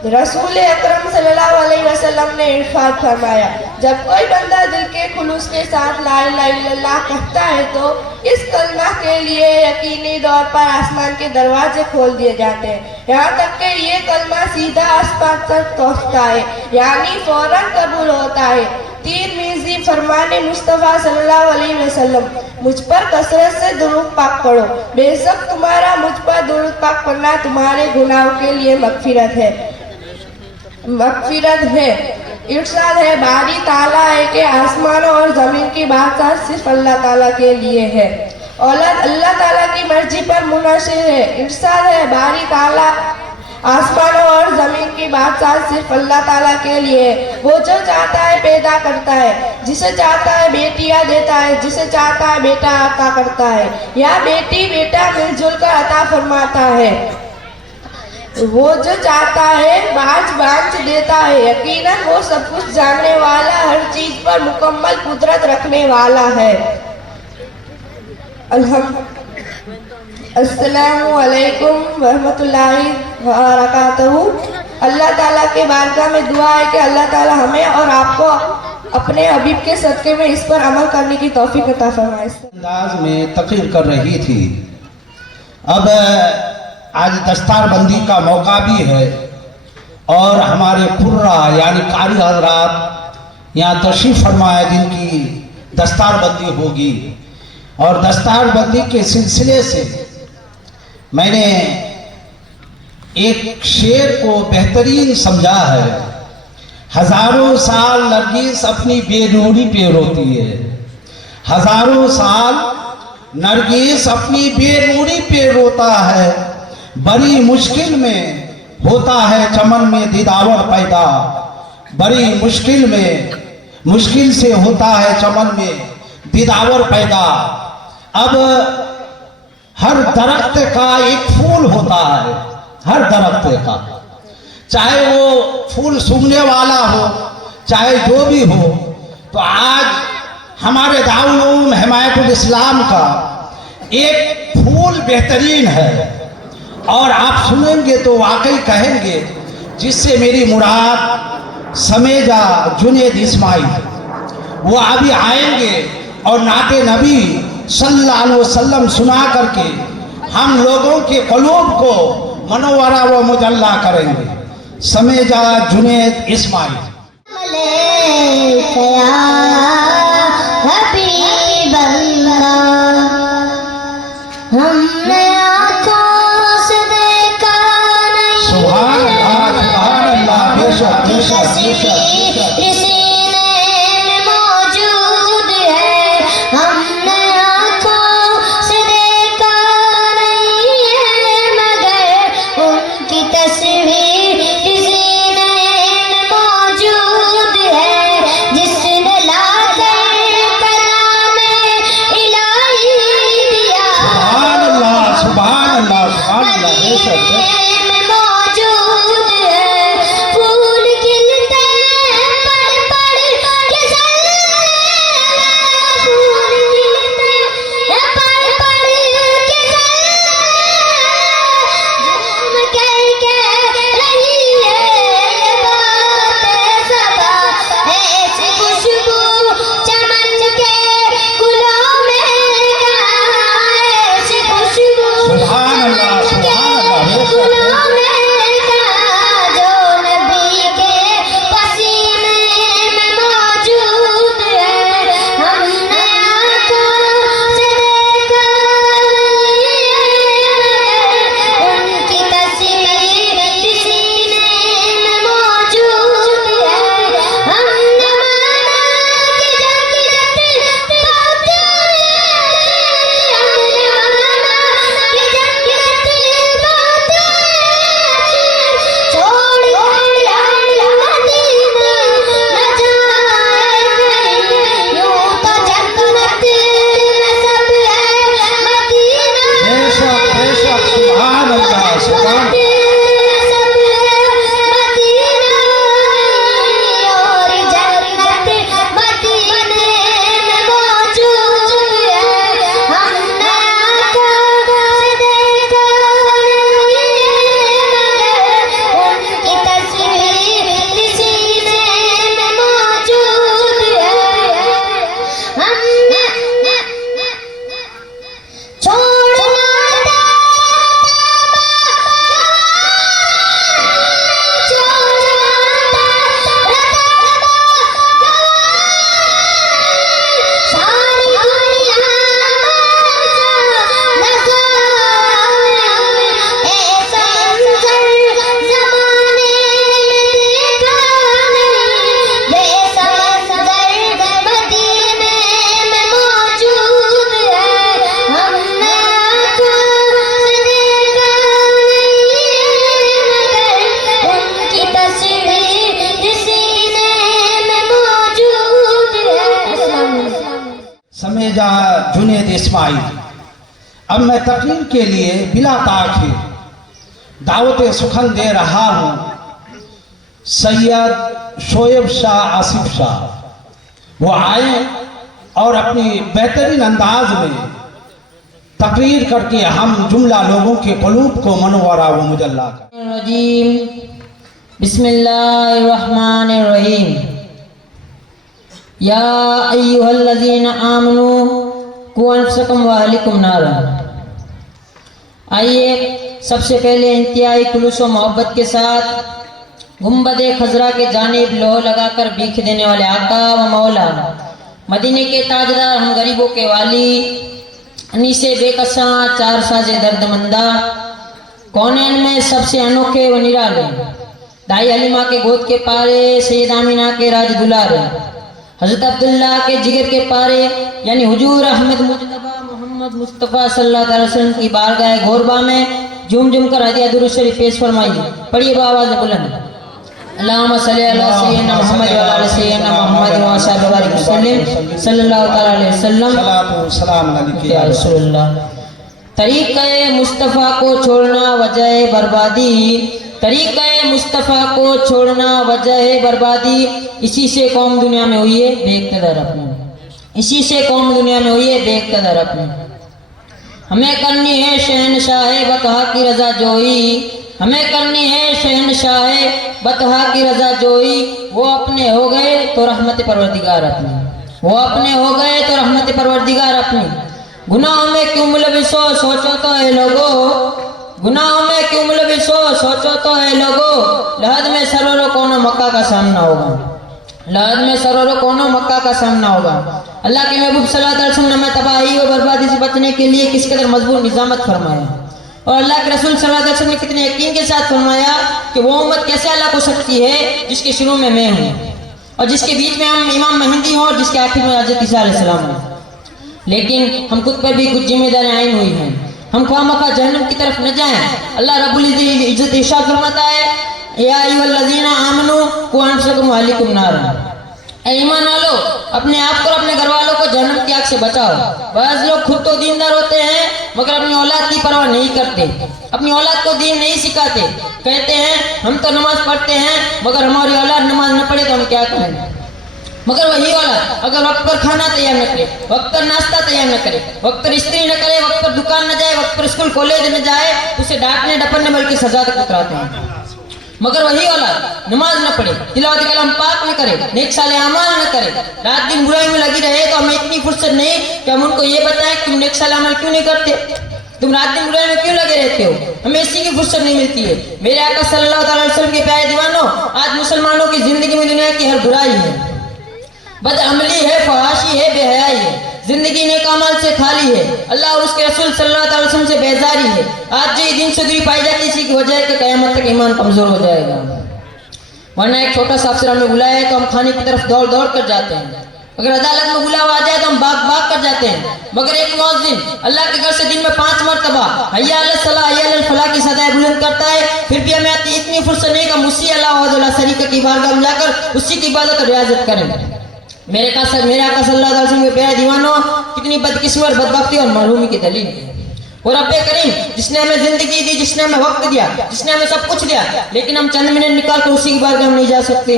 رسول اکرم صلی اللہ علیہ وسلم نے ارشاد فرمایا: جب کوئی بندہ دل کے خلوص کے ساتھ لا الہ الا اللہ کہتا ہے تو اس کلمہ کے لیے یقینی طور پر آسمان کے دروازے کھول دیے جاتے ہیں، یہاں تک کہ یہ کلمہ سیدھا آسمان تک پہنچتا ہے، یعنی فوراً قبول ہوتا ہے. ترمذی فرمانے مصطفیٰ صلی اللہ علیہ وسلم مجھ پر کثرت سے درود پاک پڑھو، بے شک تمہارا مجھ پر درود پاک پڑھنا تمہارے گناہوں کے لیے مغفرت ہے۔ ارشاد ہے باری تعالیٰ ہے کہ آسمانوں اور زمین کی بادشاہت صرف اللہ تعالیٰ کے لیے ہے، اولاد اللہ تعالیٰ کی مرضی پر منحصر ہے۔ ارشاد ہے باری تعالیٰ آسمانوں اور زمین کی بادشاہت صرف اللہ تعالیٰ کے لیے ہے، وہ جو چاہتا ہے پیدا کرتا ہے، جسے چاہتا ہے بیٹیاں دیتا ہے، جسے چاہتا ہے بیٹا عطا کرتا ہے، یا بیٹی بیٹا مل جل کر عطا فرماتا ہے، وہ جو چاہتا ہے بانچ دیتا ہے، یقیناً وہ سب کچھ جاننے والا، ہر چیز پر مکمل قدرت رکھنے والا ہے۔ السلام علیکم ورحمۃ اللہ وبرکاتہ۔ اللہ تعالیٰ کے بارگاہ میں دعا ہے کہ اللہ تعالیٰ ہمیں اور آپ کو اپنے حبیب کے صدقے میں اس پر عمل کرنے کی توفیق عطا فرمائے۔ انداز میں تقریر کر رہی تھی۔ اب آج دستار بندی کا موقع بھی ہے اور ہمارے قرہ یعنی قاری حضرات یہاں تشریف فرمایا جن کی دستار بندی ہوگی، اور دستار بندی کے سلسلے سے میں نے ایک شعر کو بہترین سمجھا ہے، ہزاروں سال نرگس اپنی بے نوری پہ روتی ہے، ہزاروں سال نرگس اپنی بے نوری پہ روتا ہے، بڑی مشکل میں ہوتا ہے چمن میں دیداور پیدا، بڑی مشکل سے ہوتا ہے چمن میں دیداور پیدا۔ اب ہر درخت کا ایک پھول ہوتا ہے، ہر درخت کا، چاہے وہ پھول سونگنے والا ہو چاہے جو بھی ہو۔ تو آج ہمارے دارالعلوم حمایت الاسلام کا ایک پھول بہترین ہے، اور آپ سنیں گے تو واقعی کہیں گے جس سے میری مراد سمیجا جنید اسماعیل، وہ ابھی آئیں گے اور نعت نبی صلی اللہ علیہ وسلم سنا کر کے ہم لوگوں کے قلوب کو منورہ و مجلہ کریں گے۔ سمیجا جنید اسماعیل۔ حبیب اللہ ہم نے آنکھوں سے دیکھا نہیں، سبحان اللہ، بے شک بے شک بے شک۔ سینے میں موجود ہے، ہم نے آنکھوں سے دیکھا نہیں ہے، مگر ان کی تصویر سینے میں موجود ہے، جس نے لا کر کلام الہی دیا، سبحان اللہ اسماعیل۔ اب میں تقریر کے لیے بلا تاخیر دعوت سخن دے رہا ہوں سید شعیب شاہ آصف شاہ، وہ آئیں اور اپنی بہترین انداز میں تقریر کر کے ہم جملہ لوگوں کے قلوب کو منورہ و مجلہ کریں۔ الرجیم بسم اللہ الرحمن الرحیم یا ایہا الذین آمنوا قوا انفسکم واہلکم نارا۔ آئیے سب سے پہلے انتہائی خلوص و محبت کے ساتھ گنبد خضرا کے جانب لوح لگا کر بھیک دینے والے آقا و مولا، مدینے کے تاجدار، ہم غریبوں کے والی، انیس بے کساں، چار ساز درد مندہ، کونین میں سب سے انوکھے و نرالے، دائی حلیمہ کے گود کے پارے، سید آمینہ کے راج دلارے، حضرت عبداللہ کے جگر کے پارے، یعنی حضور احمد مجتبی محمد مصطفیٰ صلی اللہ علیہ وسلم کی بارگاہ غربہ میں جھوم جھوم کر ہدیہ درود شریف پیش فرمائیے۔ پڑھیے بآواز بلند، اللہم صلی اللہ سیدنا محمد و علی سیدنا محمد و صحابہ بارک وسلم صلی اللہ علیہ وسلم۔ صلاۃ و سلام علیک یا رسول اللہ۔ طریقہ مصطفیٰ کو چھوڑنا وجہ بربادی، طریقہ مصطفیٰ کو چھوڑنا وجہ بربادی، اسی سے قوم دنیا میں ہوئی ہے بے اقتدار اپنے، اسی سے قوم دنیا میں ہوئی ہے بے اقتدار اپنے۔ ہمیں کرنی ہے شہنشاہ بطحا کی رضا جوئی، ہمیں کرنی ہے شہنشاہ بطحا کی رضا جوئی، وہ اپنے ہو گئے تو رحمت پروردگار اپنی، وہ اپنے ہو گئے تو رحمت پروردگار اپنی۔ گناہوں میں کیوں ملوث ہو سوچو تو اے لوگو، گناہوں میں کیوں ملوث ہو سوچو تو اے لوگو، لحد میں سرور و کون و مکہ کا سامنا ہوگا، لحد میں سرور و کون و مکہ کا سامنا ہوگا۔ اللہ کے محبوب صلی اللہ علیہ وسلم نے تباہی و بربادی سے بچنے کے لیے کس قدر مضبوط نظامت فرمایا، اور اللہ کے رسول صلی اللہ علیہ وسلم نے کتنے یقین کے ساتھ فرمایا کہ وہ امت کیسے اللہ کو سکتی ہے جس کے شروع میں میں ہوں، اور جس کے بیچ میں ہم امام مہدی ہوں، اور جس کے آخر میں حضرت عیسیٰ علیہ السلام ہوں۔ لیکن ہم خود پر بھی کچھ ذمہ داریاں عائد ہوئی ہیں، ہم خواہ مخواہ جہنم کی طرف نہ جائیں۔ اللہ رب العزت ارشاد فرماتا ہے یا ایھا الذین آمنوا قوا انفسکم واہلکم نارا، اے ایمان والو اپنے آپ کو اور اپنے گھر والوں کو جہنم کی آگ سے بچاؤ۔ بعض لوگ خود تو دیندار ہوتے ہیں مگر اپنی اولاد کی پرواہ نہیں کرتے، اپنی اولاد کو دین نہیں سکھاتے، کہتے ہیں ہم تو نماز پڑھتے ہیں مگر ہماری اولاد نماز نہ پڑھے تو ہم کیا کریں۔ مگر وہی اولاد اگر وقت پر کھانا تیار نہ کرے، وقت پر ناشتہ تیار نہ کرے، وقت پر استری نہ کرے، وقت پر دکان نہ جائے، وقت پر اسکول کالج نہ جائے، اسے ڈانٹنے ڈپٹنے بلکہ سزا تک اتراتے ہیں۔ مگر وہی اولاد نماز نہ پڑھے، تلاوت کلام پاک نہ کرے، نیک صالح اعمال نہ کرے، رات دن برائی میں لگی رہے، تو ہمیں اتنی فرصت نہیں کہ ہم ان کو یہ بتائیں کہ تم نیک صالح عمل کیوں نہیں کرتے، تم رات دن برائی میں کیوں لگے رہتے ہو، ہمیں اسی کی فرصت نہیں ملتی ہے۔ میرے آقا صلی اللہ علیہ وسلم کے پیارے دیوانوں، آج مسلمانوں کی زندگی میں دنیا کی ہر برائی ہے، بد عملی ہے، فحاشی ہے، بے حیائی ہے، زندگی نیک اعمال سے خالی ہے، اللہ اور اس کے رسول صلی اللہ علیہ وسلم سے بیزاری ہے۔ آج جو دین سے دوری پائی جاتی ہے اسی کی وجہ ہے کہ قیامت تک ایمان کمزور ہو جائے گا، ورنہ ایک چھوٹا سا افسر ہمیں بلایا ہے تو ہم کھانے کی طرف دوڑ دوڑ کر جاتے ہیں، اگر عدالت میں بلاوا آ جائے تو ہم بھاگ بھاگ کر جاتے ہیں، مگر ایک مؤذن اللہ کے گھر سے دن میں 5 مرتبہ حی علی الصلاۃ حی علی الفلاح کی صدائیں بلند کرتا ہے، پھر بھی ہمیں اتنی فرصت نہیں کہ ہم اسی اللہ وحدہ لا شریک کی بارگاہ میں جا کر اسی کی عبادت اور ریاضت کریں۔ میرے آقا صلی اللہ علیہ وسلم کے پیارے دیوانوں، کتنی بدقسمتی اور بدبختی اور محرومی کی دلیل ہے۔ اور رب کریم جس نے ہمیں زندگی دی، جس نے ہمیں وقت دیا، جس نے ہمیں سب کچھ دیا، لیکن ہم چند منٹ نکال کر اسی کی بارگاہ میں نہیں جا سکتے۔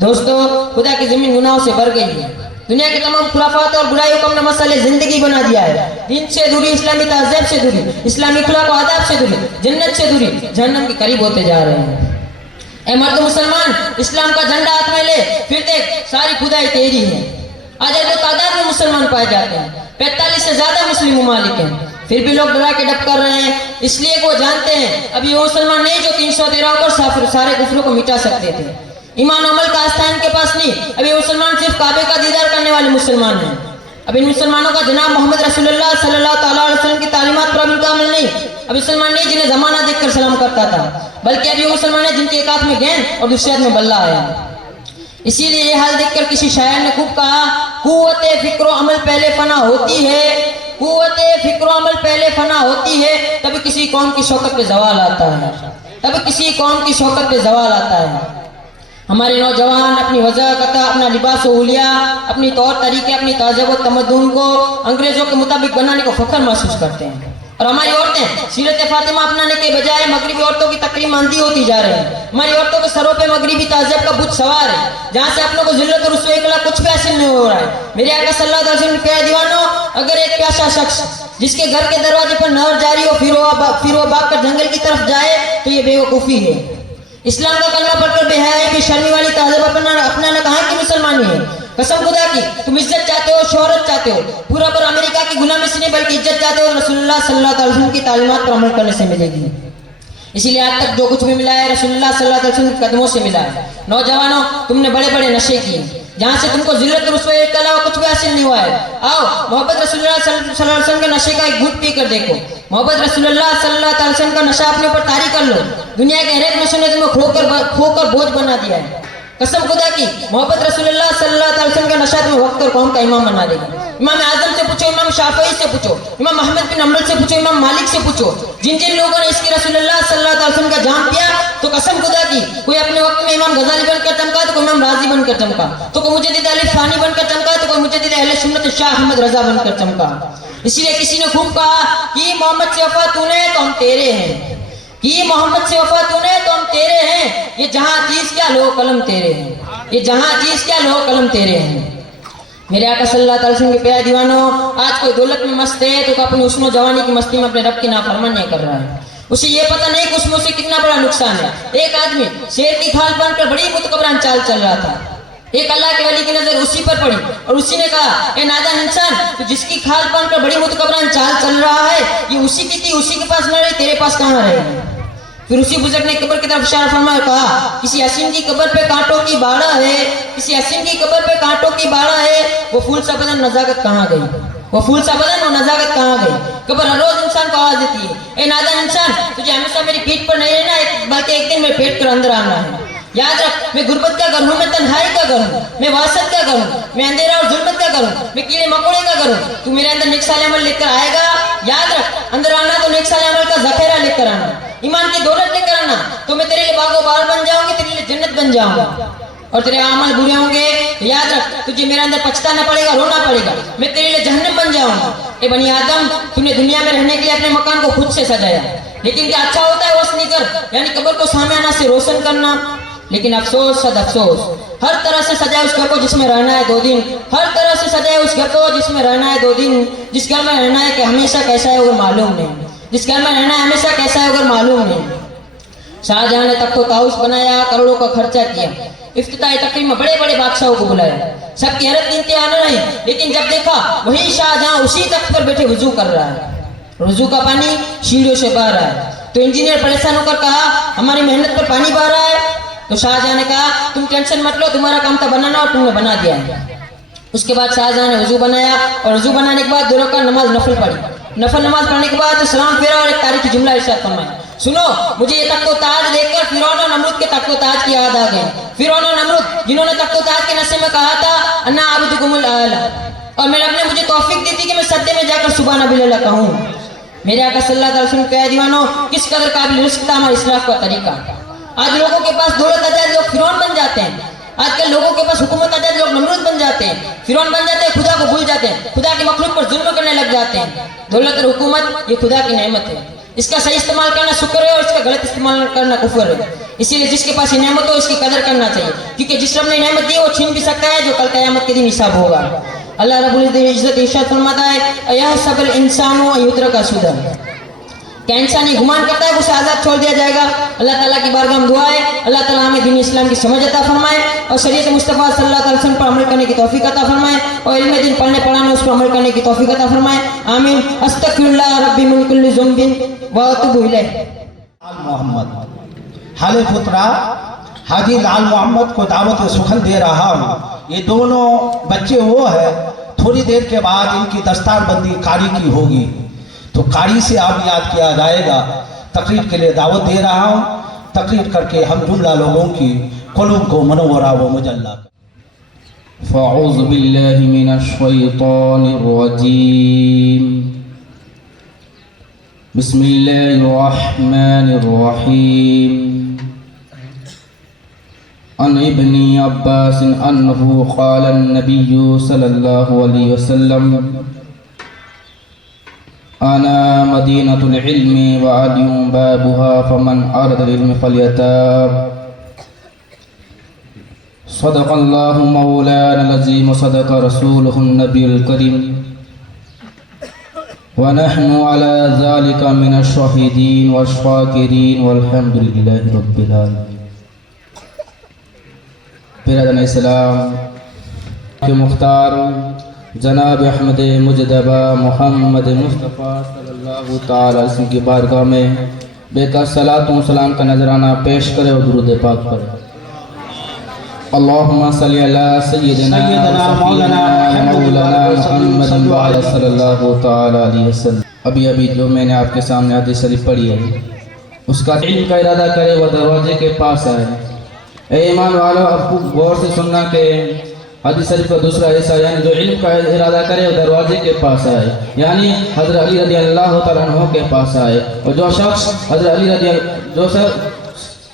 دوستو، خدا کی زمین گناہوں سے بھر گئی ہے، دنیا کے تمام خرافات اور برائیوں کو ہم نے مسئلے زندگی بنا دیا ہے، دین سے دوری، اسلامی تہذیب سے دوری، اسلامی اخلاق و آداب سے دوری، جنت سے دوری، جہنم کے قریب ہوتے جا رہے ہیں۔ اے مرد مسلمان، اسلام کا جھنڈا ہاتھ میں لے، پھر دیکھ ساری خدائی تیری ہے۔ آج جو تعداد میں مسلمان پائے جاتے ہیں، 45 سے زیادہ مسلم ممالک ہیں، پھر بھی لوگ ڈرا کے ڈپ کر رہے ہیں، اس لیے کہ وہ جانتے ہیں ابھی وہ مسلمان نہیں جو 313 پر سارے کفروں کو مٹا سکتے تھے۔ ایمان و عمل کا آستہ ان کے پاس نہیں، ابھی مسلمان صرف کعبے کا دیدار کرنے والے مسلمان ہیں۔ اب ان مسلمانوں کا جناب محمد رسول اللہ صلی اللہ تعالیٰ علیہ وسلم کی تعلیمات پر ان کا عمل نہیں، اب مسلمان نہیں جنہیں زمانہ دیکھ کر سلام کرتا تھا، بلکہ ابھی وہ مسلمان ہیں جن کے ایک ہاتھ میں گیند اور دوسرے ہاتھ میں بلہ آیا۔ اسی لیے یہ حال دیکھ کر کسی شاعر نے خوب کہا، قوت فکر و عمل پہلے فنا ہوتی ہے، قوت فکر و عمل پہلے فنا ہوتی ہے، تبھی کسی قوم کی شوکت پہ زوال آتا ہے، تبھی کسی قوم کی شوکت پہ زوال آتا ہے۔ ہمارے نوجوان اپنی وضاحت، اپنا لباس و حلیہ، اپنی طور طریقے، اپنی تہذیب و تمدن کو انگریزوں کے مطابق بنانے کو فخر محسوس کرتے ہیں، اور ہماری عورتیں سیرت فاطمہ اپنانے کے بجائے مغربی عورتوں کی تقلید ماندی ہوتی جا رہی ہیں۔ ہماری عورتوں کے سروں پہ مغربی تہذیب کا بت سوار ہے، جہاں سے اپنوں کو ذلت اور رسوائی کا کچھ بھی حاصل نہیں ہو رہا ہے۔ میرے آقا صلی اللہ علیہ وسلم کے پیارے دیوانوں، اگر ایک پیاسا شخص جس کے گھر کے دروازے پر نہر جاری ہو پھر وہ بھاگ کر جنگل کی طرف جائے تو یہ بے وقوفی ہے۔ اسلام کا کلمہ پڑھ کر بے حیائی بے شرمی والی تہذیب اپنانا کہاں کی مسلمانی ہے؟ قسم خدا کی، تم عزت چاہتے ہو، شہرت چاہتے ہو، پورا پر امریکہ کی غلامی سے نہیں بلکہ عزت چاہتے ہو، رسول اللہ صلی اللہ علیہ وسلم کی تعلیمات پر عمل کرنے سے ملے گی۔ اسی لیے آج تک جو کچھ بھی ملا ہے رسول اللہ صلی اللہ علیہ وسلم کے قدموں سے ملا ہے۔ نوجوانوں، تم نے بڑے بڑے نشے کیے جہاں سے تم کو ذلت اور رسوائی کے علاوہ کچھ بھی حاصل نہیں ہوا ہے۔ آؤ محبت رسول اللہ صلی اللہ علیہ وسلم کے نشے کا ایک گھونٹ پی کر دیکھو، محبت رسول اللہ صلی اللہ علیہ وسلم کا نشہ اپنے اوپر طاری کر لو۔ دنیا کے ہر ایک نشے نے تمہیں کھو کر بوجھ بنا دیا ہے۔ قسم خدا کی، محبت رسول اللہ صلی اللہ علیہ وسلم کا نشہ تمہیں وقت اور قوم کا امام بنا دے گا۔ امام اعظم سے پوچھو، امام شافعی سے پوچھو، امام محمد بن حنبل سے پوچھو، امام مالک سے پوچھو، جن جن لوگوں نے اس کی رسول اللہ صلی اللہ علیہ وسلم کا جام پیا، تو قسم خدا کی کوئی اپنے وقت میں امام غزالی بن کر چمکا تو کوئی امام رازی بن کر چمکا، تو کوئی مجدد علی ثانی بن کر چمکا تو کوئی مجدد اہل سنت شاہ احمد رضا بن کر چمکا۔ اسی لیے کسی نے خوب کہا کہ محمد سے وفا تو نے تو ہم تیرے ہیں، کہ محمد سے وفا تو نے تو ہم تیرے ہیں، یہ جہاں چیز کیا لو قلم تیرے ہیں، یہ جہاں چیز کیا لو قلم تیرے ہیں۔ میرے آقا صلی اللہ علیہ وسلم کے پیارے دیوانوں، آج کوئی دولت میں مست ہے تو اپنی حسن و جوانی کی مستی میں اپنے رب کی نافرمانی کر رہا ہے۔ اسے یہ پتہ نہیں کہ اس میں اسے کتنا بڑا نقصان ہے۔ ایک آدمی شیر کی کھال باندھ کر بڑی متکبرانہ چال چل رہا تھا، ایک اللہ کے ولی کی نظر اسی پر پڑی اور اسی نے کہا، اے نادان انسان، تو جس کی کھال باندھ کر بڑی متکبرانہ چال چل رہا ہے، یہ اسی کی تھی، اسی کے پاس نہ رہی، تیرے پاس کہاں رہے؟ پھر اسی بزرگ نے قبر کی طرف اشارہ فرمایا، کہا کسی حسین کی قبر پہ کانٹوں کی باڑا ہے، کسی حسین کی قبر پہ کانٹوں کی باڑا ہے، وہ پھول سا بدن نزاکت کہاں گئی، وہ پھول سا بدن وہ نزاکت کہاں گئی؟ قبر ہر روز انسان کو آواز دیتی ہے، اے نادان انسان، تجھے ہمیشہ میری پیٹھ پر نہیں رہنا بلکہ ایک دن میرے پیٹ کر اندر آنا ہے۔ یاد رکھ، میں غربت کا گھر ہوں، میں تنہائی کا گھر ہوں، میں وحشت کا گھر ہوں، میں اندھیرا اور ظلمت کا گھر ہوں، میں کیڑے مکوڑے کا گھر ہوں۔ تو میرے اندر نیک صالح عمل لے کر آئے گا، یاد رکھ، اندر آنا تو نیک صالح عمل کا ذخیرہ لے کر آنا، ایمان کی دولت لے کر آنا، تو میں تیرے لیے باغ و بہار بن جاؤں گی، تیرے لیے جنت بن جاؤں گا۔ اور تیرے عمل برے ہوں گے، یاد رکھ، تجھے میرے اندر پچھتانا پڑے گا، رونا پڑے گا، میں تیرے لیے جہنم بن جاؤں گا۔ اے بنی آدم، تم نے دنیا میں رہنے کے لیے اپنے مکان کو خود سے سجایا، لیکن کیا اچھا ہوتا ہے وسنی کر، یعنی قبر کو سامیانہ سے روشن کرنا؟ لیکن افسوس صد افسوس، ہر طرح سے سجائے اس گھر کو جس میں رہنا ہے 2 دن، ہر طرح سے سجائے اس گھر کو جس میں رہنا ہے 2 دن، جس گھر میں رہنا ہے کہ ہمیشہ کیسا ہے اگر معلوم نہیں، جس گھر میں رہنا ہے ہمیشہ کیسا ہے اگر معلوم نہیں۔ شاہجہاں نے تخت و طاؤس بنایا، کروڑوں کا خرچہ کیا، افتتاحی تقریب میں بڑے بڑے بادشاہوں کو بلایا، سب کی حیرت انتہا نہ رہی، لیکن جب دیکھا وہی شاہجہاں اسی تخت پر بیٹھے وضو کر رہا ہے، وضو کا پانی سیڑھیوں سے بہہ رہا ہے، تو انجینئر پریشان ہو کر کہا، ہماری محنت پر پانی بہہ رہا ہے؟ تو شاہجہاں نے کہا، تم ٹینشن مت لو، تمہارا کام تھا بنانا اور تم نے بنا دیا ہے۔ اس کے بعد شاہجہاں نے وضو بنایا اور وضو بنانے کے بعد 2 رکعت نماز نفل پڑھی، نفل نماز پڑھنے کے بعد سلام پھیرا اور ایک تاریخی جملہ ارشاد فرمایا، سنو، مجھے یہ تخت و تاج دیکھ کر فرعون اور نمرود کے تخت و تاج کی یاد آ گئی، فرعون اور نمرود جنہوں نے تخت و تاج کے نشے میں کہا تھا انا عبدکم الاعلی، اور میرے رب نے مجھے توفیق دی تھی کہ میں سجدے میں جا کر سبحان ربی اللہ کہوں۔ میرے آقا صلی اللہ علیہ وسلم کے دیوانوں، کس قدر قابل رزق تھا ہمارے اسلاف کا طریقہ۔ آج لوگوں کے پاس دولت آ جائے لوگ فرعون بن جاتے ہیں، آج کل لوگوں کے پاس حکومت آ جائے لوگ نمرود بن جاتے ہیں، فرعون بن جاتے ہیں، خدا کو بھول جاتے ہیں، خدا کی مخلوق پر ظلم کرنے لگ جاتے ہیں۔ دولت اور حکومت یہ خدا کی نعمت ہے، اس کا صحیح استعمال کرنا شکر ہے اور اس کا غلط استعمال کرنا کفر ہے۔ اسی لیے جس کے پاس یہ نعمت ہو اس کی قدر کرنا چاہیے، کیونکہ جس رب نے نعمت دی وہ چھین بھی سکتا ہے، جو کل قیامت کے دن حساب ہوگا۔ اللہ رب العزت ارشاد فرماتا ہے، ایحسب الانسان ان یترک سدی، کیا انسان یہ گمان کرتا ہے کہ اسے آزاد چھوڑ دیا جائے گا؟ اللہ تعالیٰ کی بارگاہ میں دعا ہے، اللہ تعالیٰ ہمیں دین اسلام کی سمجھ عطا فرمائے اور شریعت مصطفیٰ صلی اللہ علیہ وسلم پر عمل کرنے کی توفیق عطا فرمائے اور علم دین پڑھنے پڑھانے اس پر عمل کرنے کی توفیق عطا فرمائے، آمین۔ استغفر اللہ ربی من کل ذنب واتوب الیہ۔ محمد حال پترا حاجی لال محمد کو دعوت سخن دے رہا ہوں، یہ دونوں بچے وہ ہے، تھوڑی دیر کے بعد ان کی دستار بندی قاری کی ہوگی، تو قاری سے آپ یاد کیا جائے گا۔ تقریر کے لیے دعوت دے رہا ہوں، تقریر کر کے ہم جملہ لوگوں کی قلوب کو منورہ و مجلہ۔ فاعوذ باللہ من الشیطان الرجیم، بسم اللہ الرحمن الرحیم، عن ابن عباس أنه قال النبي صلى الله عليه وسلم أنا مدينة العلم وعلي بابها فمن أراد العلم فليتاب. صدق الله مولانا العظيم وصدق رسوله النبي الكريم ونحن على ذلك من الشاهدين والشاكرين والحمد لله رب العالمين. برادران اسلام کے مختار جناب احمد مجدبہ محمد مصطفیٰ صلی اللہ تعالی علیہ وسلم کی بارگاہ میں بے کا صلاۃ و سلام کا نذرانہ پیش کرے اور درود پاک پڑھے. اللہم صلی علی سیدنا مولانا محمد وعلی صلی اللہ تعالی علیہ وسلم. ابھی جو میں نے آپ کے سامنے حدیث شریف پڑھی ہے اس کا علم کا ارادہ کرے وہ دروازے کے پاس آئے. اے ایمان والو آپ کو غور سے سننا کہ حدیث شریف کا دوسرا حصہ یعنی جو علم کا ارادہ کرے وہ دروازے کے پاس آئے یعنی حضرت علی رضی اللہ تعالیٰ عنہ کے پاس آئے. اور جو شخص حضرت علی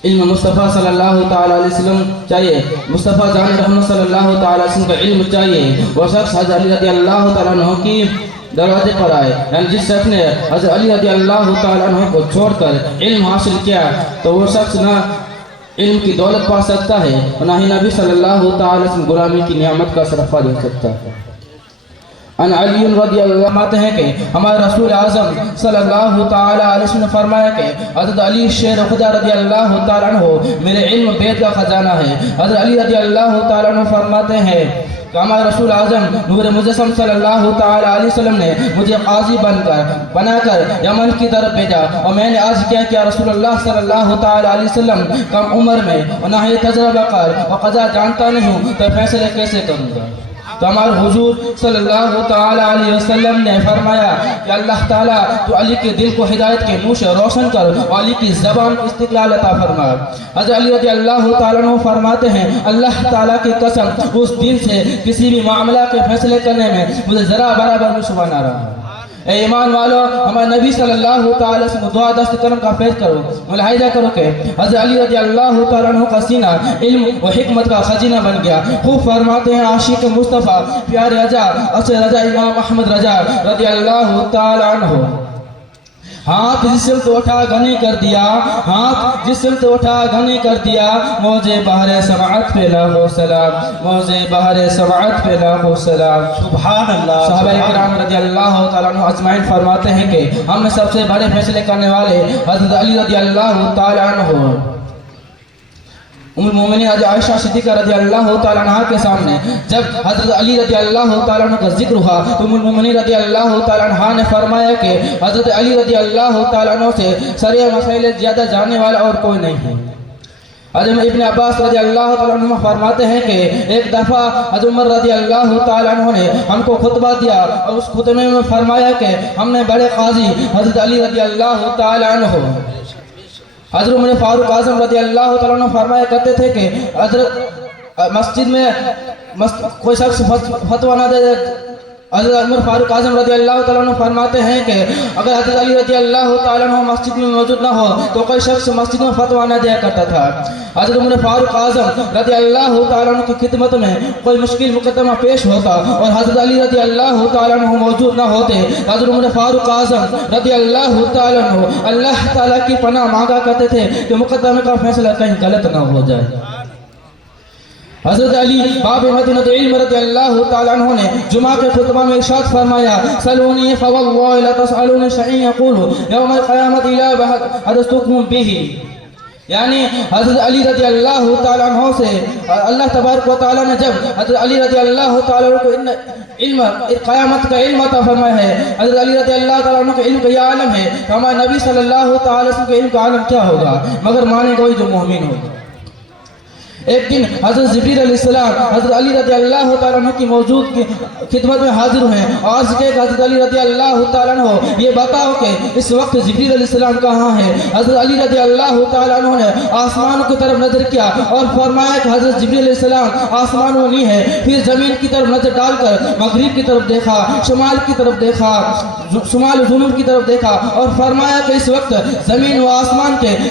علم مصطفیٰ صلی اللہ تعالیٰ علیہ وسلم چاہیے, مصطفیٰ جان رحمت صلی اللہ تعالیٰ علیہ وسلم کا علم چاہیے, وہ شخص حضرت علی رضی اللہ تعالیٰ عنہ کی دروازے پر آئے. یعنی جس شخص نے حضرت علی رضی اللہ تعالیٰ عنہ کو چھوڑ کر علم حاصل کیا تو وہ شخص نہ علم کی دولت پا سکتا ہے اور نہ ہی نبی صلی اللہ تعالیٰ علیہ وسلم غلامی کی نعمت کا صرفہ دے سکتا ہے. ان علی رضی اللہ فرماتے ہیں کہ ہمارے رسول اعظم صلی اللہ تعالیٰ علیہ وسلم نے فرمایا کہ حضرت علی شیر خدا رضی اللہ تعالیٰ عنہ میرے علم بید کا خزانہ ہے. حضرت علی رضی اللہ تعالیٰ عنہ فرماتے ہیں کہ ہمارے رسول اعظم نور مجسم صلی اللہ تعالیٰ علیہ وسلم نے مجھے قاضی بنا کر یمن کی طرف بھیجا اور میں نے عرض کیا کہ رسول اللہ صلی اللہ تعالیٰ علیہ وسلم کم عمر میں اور نہ ہی تجربہ کار اور قضا جانتا نہیں ہوں تو فیصلے کیسے کروں گا. تو ہمارے حضور صلی اللہ تعالیٰ علیہ وسلم نے فرمایا کہ اللہ تعالیٰ تو علی کے دل کو ہدایت کے نور سے روشن کر اور علی کی زبان کو استقلال عطا فرما. حضرت علی رضی اللہ تعالیٰ عنہ فرماتے ہیں اللہ تعالیٰ کی قسم اس دن سے کسی بھی معاملہ کے فیصلے کرنے میں مجھے ذرا برابر بھی شبہ نہ رہا. اے ایمان والو ہمارے نبی صلی اللہ تعالیٰ وسلم دعا دست کرم کا فیض کرو, ملاحظہ کرو کہ حضرت علی رضی اللہ تعالیٰ عنہ کا سینہ علم و حکمت کا خزینہ بن گیا. خوب فرماتے ہیں عاشق مصطفیٰ پیارے رجا اصل رجا امام احمد رجا رضی اللہ تعالیٰ عنہ ہاتھ جس سمت اٹھا گھنی کر دیا, ہاتھ جس سمت اٹھا گھنی کر دیا, موجے بحر سماعت پہ لاکھوں سلام, موجے بحر سماعت پہ لاکھوں سلام. سبحان اللہ. صحابہ کرام رضی اللہ تعالیٰ عنہ اجمعین فرماتے ہیں کہ ہم میں سب سے بڑے فیصلے کرنے والے حضرت علی رضی اللہ تعالیٰ عنہ ام المومنین حضرت عائشہ صدیقہ رضی اللہ تعالیٰ عنہ کے سامنے جب حضرت علی رضی اللہ تعالیٰ عنہ کا ذکر ہوا تو ام المومنین رضی اللہ تعالیٰ عنہ نے فرمایا کہ حضرت علی رضی اللہ تعالیٰ عنہ سے سریع مسائل زیادہ جاننے والا اور کوئی نہیں ہے. حضرت ابن عباس رضی اللہ تعالیٰ عنہ فرماتے ہیں کہ ایک دفعہ حضرت عمر رضی اللہ تعالیٰ عنہ نے ہم کو خطبہ دیا اور اس خطبے میں فرمایا کہ ہم نے بڑے قاضی حضرت علی رضی اللہ تعالیٰ عنہ حضرت عمر فاروق اعظم رضی اللہ تعالیٰ عنہ فرمایا کرتے تھے کہ حضرت مسجد میں کوئی شخص فتویٰ نہ دے. حضرت عمر فاروق اعظم رضی اللہ تعالیٰ عنہ فرماتے ہیں کہ اگر حضرت علی رضی اللہ تعالیٰ عنہ مسجد میں موجود نہ ہو تو کوئی شخص مسجد میں فتویٰ نہ دیا کرتا تھا. حضرت عمر فاروق اعظم رضی اللہ تعالیٰ عنہ کی خدمت میں کوئی مشکل مقدمہ پیش ہوتا اور حضرت علی رضی اللہ تعالیٰ عنہ موجود نہ ہوتے, حضرت عمر فاروق اعظم رضی اللہ تعالیٰ عنہ اللہ تعالیٰ کی پناہ مانگا کرتے تھے کہ مقدمے کا فیصلہ کہیں غلط نہ ہو جائے. حضرت علی باب مدینہ علم رضی اللہ تعالیٰ عنہ نے جمعہ کے خطبہ میں ارشاد فرمایا سلونی فواللہ لا تسألون شیئا یقول یوم القیامت الا حدثتکم به. یعنی حضرت علی رضی اللہ تعالیٰ عنہ سے اللہ تبارک و تعالیٰ نے جب حضرت علی رضی اللہ تعالیٰ عنہ کو علم قیامت کا علم عطا فرمایا ہے, حضرت علی رضی اللہ تعالیٰ عنہ کے علم کا یہ عالم ہے تو ہمارے نبی صلی اللہ تعالیٰ وسلم کے علم کا عالم کیا ہوگا مگر مانے کوئی جو مومن ہوگا. ایک دن حضرت جبریل علیہ السلام حضرت علی رضی اللہ تعالیٰ عنہ کی موجود کی خدمت میں حاضر ہیں. آج کے حضرت علی رضی اللہ تعالیٰ عنہ یہ بتاؤ کہ اس وقت جبریل علیہ السلام کہاں ہے. حضرت علی رضی اللہ تعالیٰ عنہ نے آسمان کی طرف نظر کیا اور فرمایا کہ حضرت جبریل علیہ السلام آسمانوں میں نہیں ہے. پھر زمین کی طرف نظر ڈال کر مغرب کی طرف دیکھا, شمال کی طرف دیکھا, شمال و جنوب کی طرف دیکھا اور فرمایا کہ اس وقت زمین و آسمان کے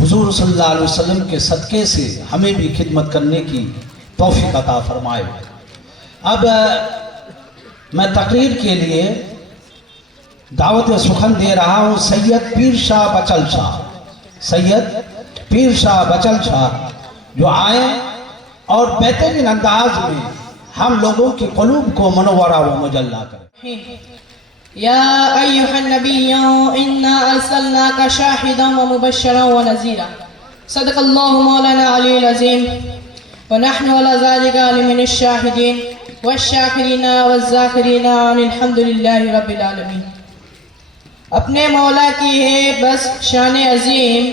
حضور صلی اللہ علیہ وسلم کے صدقے سے ہمیں بھی خدمت کرنے کی توفیق عطا فرمائے۔ اب میں تقریر کے لیے دعوت سخن دے رہا ہوں سید پیر شاہ بچل شاہ، سید پیر شاہ بچل شاہ جو آئیں اور بہترین انداز میں ہم لوگوں کے قلوب کو منورہ و مجلہ کریں۔ یا ایھا النبی انا ارسلناک شاہدا ومبشرا ونذیرا، صدق اللہ مولانا علی العظیم، ونحن علی ذلک من الشاہدین والشاکرین والذاکرین الحمد للہ رب العالمین۔ اپنے مولا کی ہے بس شان عظیم،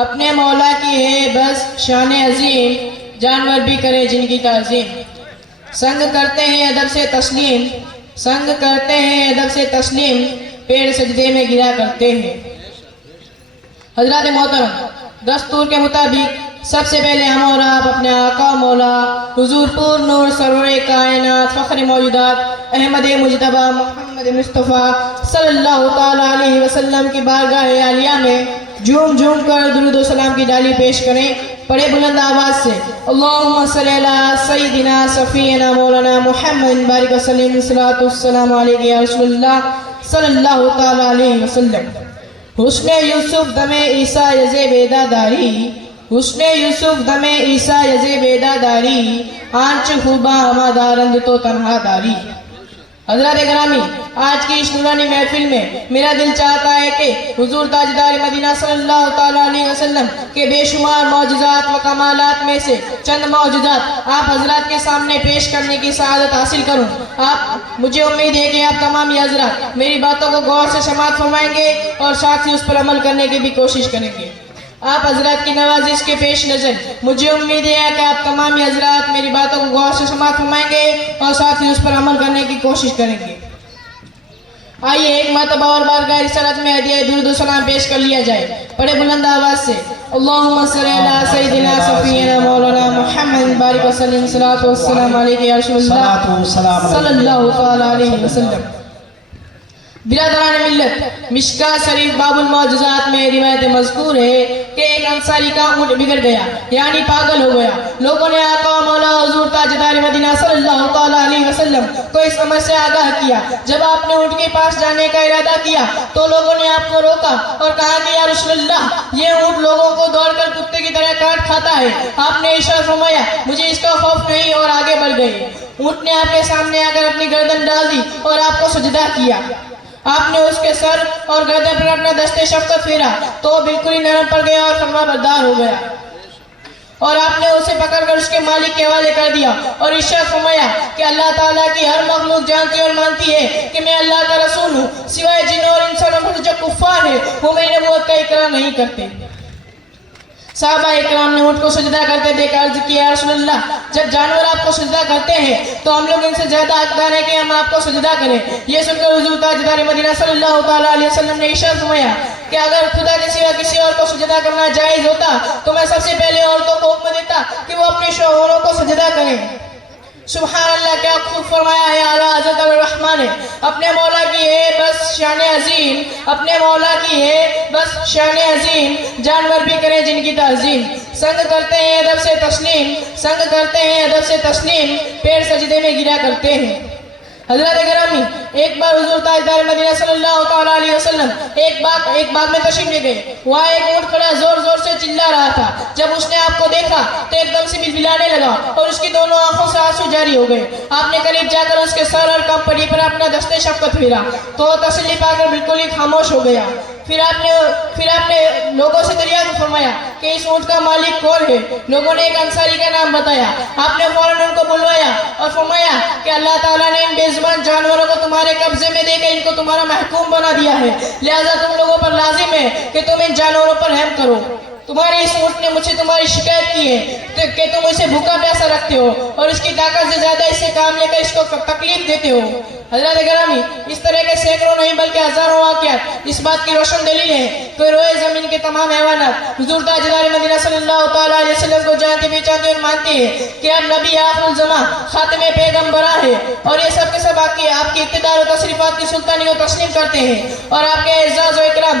اپنے مولا کی ہے بس شان عظیم، جانور بھی کرے جن کی تعظیم۔ سنگ کرتے ہیں ادب سے تسلیم، سنگ کرتے ہیں ادب سے تسلیم، پیڑ سجدے میں گرا کرتے ہیں۔ حضرات محترم، دستور کے مطابق سب سے پہلے ہم اور آپ اپنے آقا مولا حضور پور نور سرور کائنات فخر موجودات احمد مجتبیٰ محمد مصطفیٰ صلی اللہ تعالیٰ علیہ وسلم کی بارگاہ عالیہ میں جھوم جھوم کر درود و سلام کی ڈالی پیش کریں۔ بڑے بلند آواز سے اللہم صلی علی سیدنا صفینا مولانا محمد بارک وسلم صلاۃ والسلام علیہ یا رسول اللہ صلی اللہ تعالیٰ علیہ وسلم۔ حسن یوسف دم عیسیٰ یز بیداداری، حسن یوسف دم عیسیٰ یز بیداداری، آنچ خوبا ہما دارند تو تنہا داری۔ حضرات گرامی، آج کی اس نورانی محفل میں میرا دل چاہتا ہے کہ حضور تاجدار مدینہ صلی اللہ تعالیٰ علیہ وسلم کے بے شمار معجزات و کمالات میں سے چند معجزات آپ حضرات کے سامنے پیش کرنے کی سعادت حاصل کروں۔ مجھے امید ہے کہ آپ تمام یہ حضرات میری باتوں کو غور سے سماعت فرمائیں گے اور ساتھ ہی اس پر عمل کرنے کی بھی کوشش کریں گے۔ آپ حضرات کی نوازش کے پیش نظر مجھے امید ہے کہ آپ تمام حضرات میری باتوں کو غور سے سماعت فرمائیں گے اور ساتھ ہی اس پر عمل کرنے کی کوشش کریں گے۔ آئیے ایک مرتبہ اور بارگاہ رسالت میں ہدیہ درود و سلام پیش کر لیا جائے بڑے بلند آواز سے۔ اللہم صلی علی سیدنا صفینا مولانا محمد بارک وسلم صلاۃ والسلام علیہ یا رسول اللہ صلی اللہ تعالیٰ علیہ وسلم۔ برادران ملت، مشکاہ شریف باب المعجزات میں روایت مذکور ہے کہ ایک انصاری کا اونٹ بگڑ گیا، یعنی پاگل ہو گیا۔ لوگوں نے آقا مولا حضور تاجدار مدینہ صلی اللہ تعالیٰ علیہ وسلم کو اس امر سے آگاہ کیا۔ جب آپ نے اونٹ کے پاس جانے کا ارادہ کیا تو لوگوں نے آپ کو روکا اور کہا کہ یا رسول اللہ، یہ اونٹ لوگوں کو دوڑ کر کتے کی طرح کاٹ کھاتا ہے۔ آپ نے ارشاد فرمایا مجھے اس کا خوف نہیں، اور آگے بڑھ گئے۔ اونٹ نے آپ کے سامنے آ کر اپنی گردن ڈال دی اور آپ کو سجدہ کیا۔ آپ نے اس کے سر اور گردن پر اپنا دست شفقت پھیرا تو وہ بالکل ہی نرم پڑ گیا اور فرما بردار ہو گیا، اور آپ نے اسے پکڑ کر اس کے مالک کے حوالے کر دیا اور ارشاد فرمایا کہ اللہ تعالیٰ کی ہر مخلوق جانتی اور مانتی ہے کہ میں اللہ کا رسول ہوں، سوائے جنوں اور انسانوں پر جو کفار ہیں وہ میری نبوت کا اقرار نہیں کرتے۔ صحابہ اکرام نے اونٹ کو سجدہ کرتے دیکھ عرض کیا رسول اللہ، جب جانور آپ کو سجدہ کرتے ہیں تو ہم لوگ ان سے زیادہ حقدار ہیں کہ ہم آپ کو سجدہ کریں۔ یہ سن کر حضور تاجدار مدینہ صلی اللہ تعالیٰ علیہ وسلم نے ارشاد فرمایا کہ اگر خدا کے سوا کسی اور کو سجدہ کرنا جائز ہوتا تو میں سب سے پہلے عورتوں کو حکم دیتا کہ وہ اپنے شوہروں کو سجدہ کریں۔ سبحان اللہ، کیا خوب فرمایا ہے اعلیٰ حضرت الرحمن نے۔ اپنے مولا کی ہے بس شان عظیم، اپنے مولا کی ہے بس شان عظیم، جانور بھی کریں جن کی تعظیم۔ سنگ کرتے ہیں ادب سے تسلیم، سنگ کرتے ہیں ادب سے تسلیم، پیڑ سجدے میں گرا کرتے ہیں۔ حضرات گرامی، ایک بار حضور تاجدار مدینہ صلی اللہ تعالیٰ علیہ وسلم ایک باغ میں تشریف لے گئے۔ وہاں ایک اونٹ کھڑا زور زور سے چلا رہا تھا۔ جب اس نے آپ کو دیکھا تو ایک دم سے بلبلانے لگا اور اس کی دونوں آنکھوں سے آنسو جاری ہو گئے۔ آپ نے قریب جا کر اس کے سر اور کمپٹی پر اپنا دست شفقت پھیرا تو وہ تسلی پا کر بالکل ہی خاموش ہو گیا۔ پھر آپ نے لوگوں سے دریافت فرمایا کہ اس اونٹ کا مالک کون ہے۔ لوگوں نے ایک انصاری کا نام بتایا۔ آپ نے فوراً ان کو بلوایا اور فرمایا کہ اللہ تعالیٰ نے ان بے زبان جانوروں کو تمہارے قبضے میں دے کے ان کو تمہارا محکوم بنا دیا ہے، لہذا تم لوگوں پر لازم ہے کہ تم ان جانوروں پر رحم کرو۔ تمہارے اس اونٹ نے مجھ سے تمہاری شکایت کی ہے کہ تم اسے بھوکا پیاسا رکھتے ہو اور اس کی طاقت سے زیادہ اس سے کام لے کر اس کو تکلیف دیتے ہو۔ حضرات گرامی، اس طرح کے سینکڑوں نہیں بلکہ ہزاروں واقعات اس بات کی روشن دلیل ہے کہ روئے زمین کے تمام حیوانات حضور تاجدار مدینہ صلی اللہ تعالیٰ علیہ وسلم کو جانتے پہچانتے اور مانتے ہیں کہ اب نبی آخر الزمان خاتم پیغمبراں ہے، اور یہ سب کے سب آپ کی اقتدار و تصریفات کی سلطانی کو تسلیم کرتے ہیں اور آپ کے اعزاز و اکرام،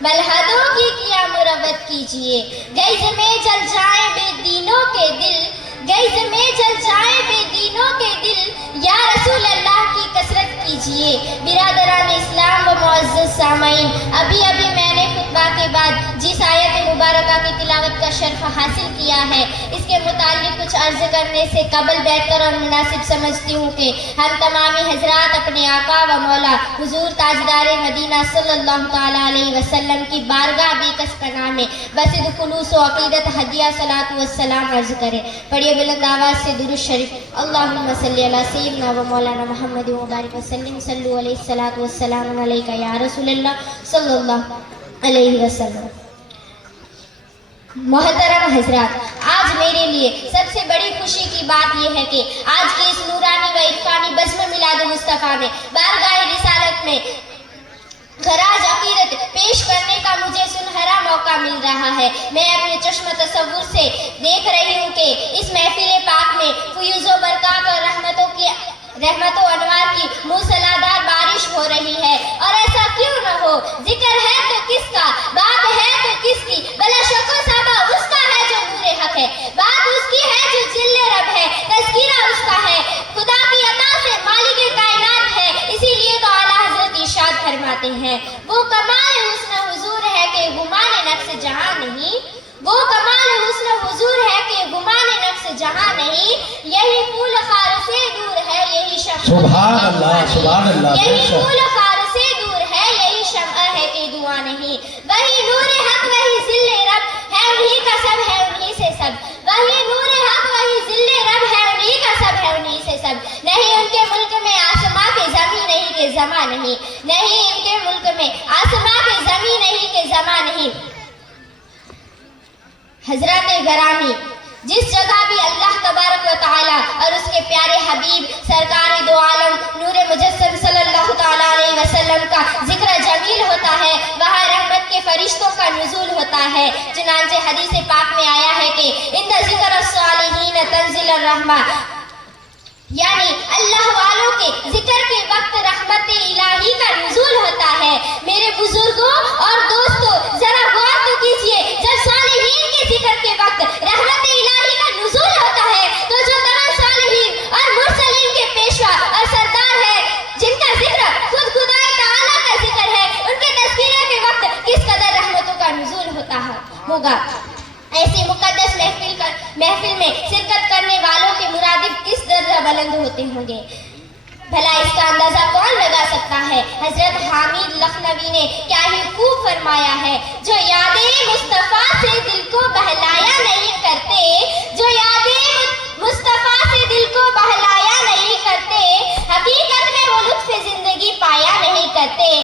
ملحدوں کی کیا مروت کیجیے، گیز میں جل جائیں بے دینوں کے دل، گیز میں جل جائیں بے دینوں کے دل، یا رسول اللہ کی کثرت کیجیے۔ برادران اسلام و معزز سامعین، ابھی میں نے خطبہ کے بعد جس آیت مبارکہ کی تلاوت کا شرف حاصل کیا ہے، اس کے متعلق کچھ عرض کرنے سے قبل بہتر اور مناسب سمجھتی ہوں کہ ہم تمامی حضرات اپنے آقا و مولا حضور تاجدار مدینہ صلی اللہ تعالیٰ علیہ وسلم کی بارگاہ بے کس پناہ میں بصد خلوص و عقیدت ہدیہ صلاۃ والسلام عرض کریں۔ پڑھیے بلند آواز سے درود شریف۔ اللہم صلی علی سیدنا و مولانا محمد مبارک وسلم، صلو علیہ الصلاۃ والسلام علیک یا رسول اللہ صلی اللہ علیہ وسلم۔ محترم حضرات، آج میرے لیے سب سے بڑی خوشی کی بات یہ ہے کہ آج کی اس نورانی و عرفانی بزم میلاد مصطفیٰ میں بارگاہ رسالت میں خراج عقیدت پیش کرنے کا مجھے سنہرا موقع مل رہا ہے۔ میں اپنے چشم تصور سے دیکھ رہی ہوں کہ اس محفل پاک میں فیوز و برکات اور رحمت و انوار کی موسلادھار بارش ہو رہی ہے، اور ایسا کیوں نہ ہو؟ ذکر ہے تو کس کا، بات ہے تو کس کی، بلا شک و صبا اس کا ہے جو نور حق ہے، بات اس کی ہے جو ذل رب ہے، تذکرہ اس کا ہے، خدا کی عطا سے مالک کائنات ہے۔ اسی لیے تو اعلیٰ حضرت ارشاد فرماتے ہیں، وہ کمال حسن حضور ہے کہ گمان نفس جہاں نہیں، وہ کمال حسن حضور ہے کہ گمان نفس جہاں نہیں، یہی پھول خار سے دور ہے، یہی شمع سبحان اللہ، سبحان اللہ، یہی پھول خار سے دور ہے، یہی شمع ہے کہ دعا نہیں، وہی نور حق وہی ذل رب ہے، انہی کا سب ہے انہی سے سب، وہی نور حق وہی ذل رب ہے، انہی کا سب ہے انہی سے سب، نہیں ان کے ملک میں آسماں کے زمین نہیں کہ زماں نہیں، نہیں ان کے ملک میں آسماں کے زمین نہیں کہ زماں نہیں۔ حضرات گرامی، جس جگہ بھی اللہ تبارک و تعالی اور اس کے پیارے حبیب سرکار دو عالم نور مجسم صلی اللہ تعالی علیہ وسلم کا ذکر جمیل ہوتا ہے، وہاں رحمت کے فرشتوں کا نزول ہوتا ہے۔ چنانچہ حدیث پاک میں آیا ہے کہ عند ذکر الصالحین تنزل الرحمہ، یعنی اللہ والوں کے ذکر کے وقت رحمت الہی کا نزول ہوتا ہے۔ میرے بزرگوں اور دوستوں، ذرا غور تو کیجئے، جب صالحین کے ذکر کے وقت رحمت الہی کا نزول ہوتا ہے تو جو تمام صالحین اور مرسلین کے پیشوا اور سردار ہیں، جن کا ذکر خود خدا تعالیٰ کا ذکر ہے، ان کے تذکرے کے وقت کس قدر رحمتوں کا نزول ہوگا۔ ایسی مقدس محفل میں شرکت کرنے والوں کے مرادف کس درجہ بلند ہوتے ہوں گے، بھلا اس کا اندازہ کون لگا سکتا ہے؟ حضرت حامد لکھنوی نے کیا ہی خوب فرمایا ہے، جو یادیں مصطفیٰ سے دل کو بہلا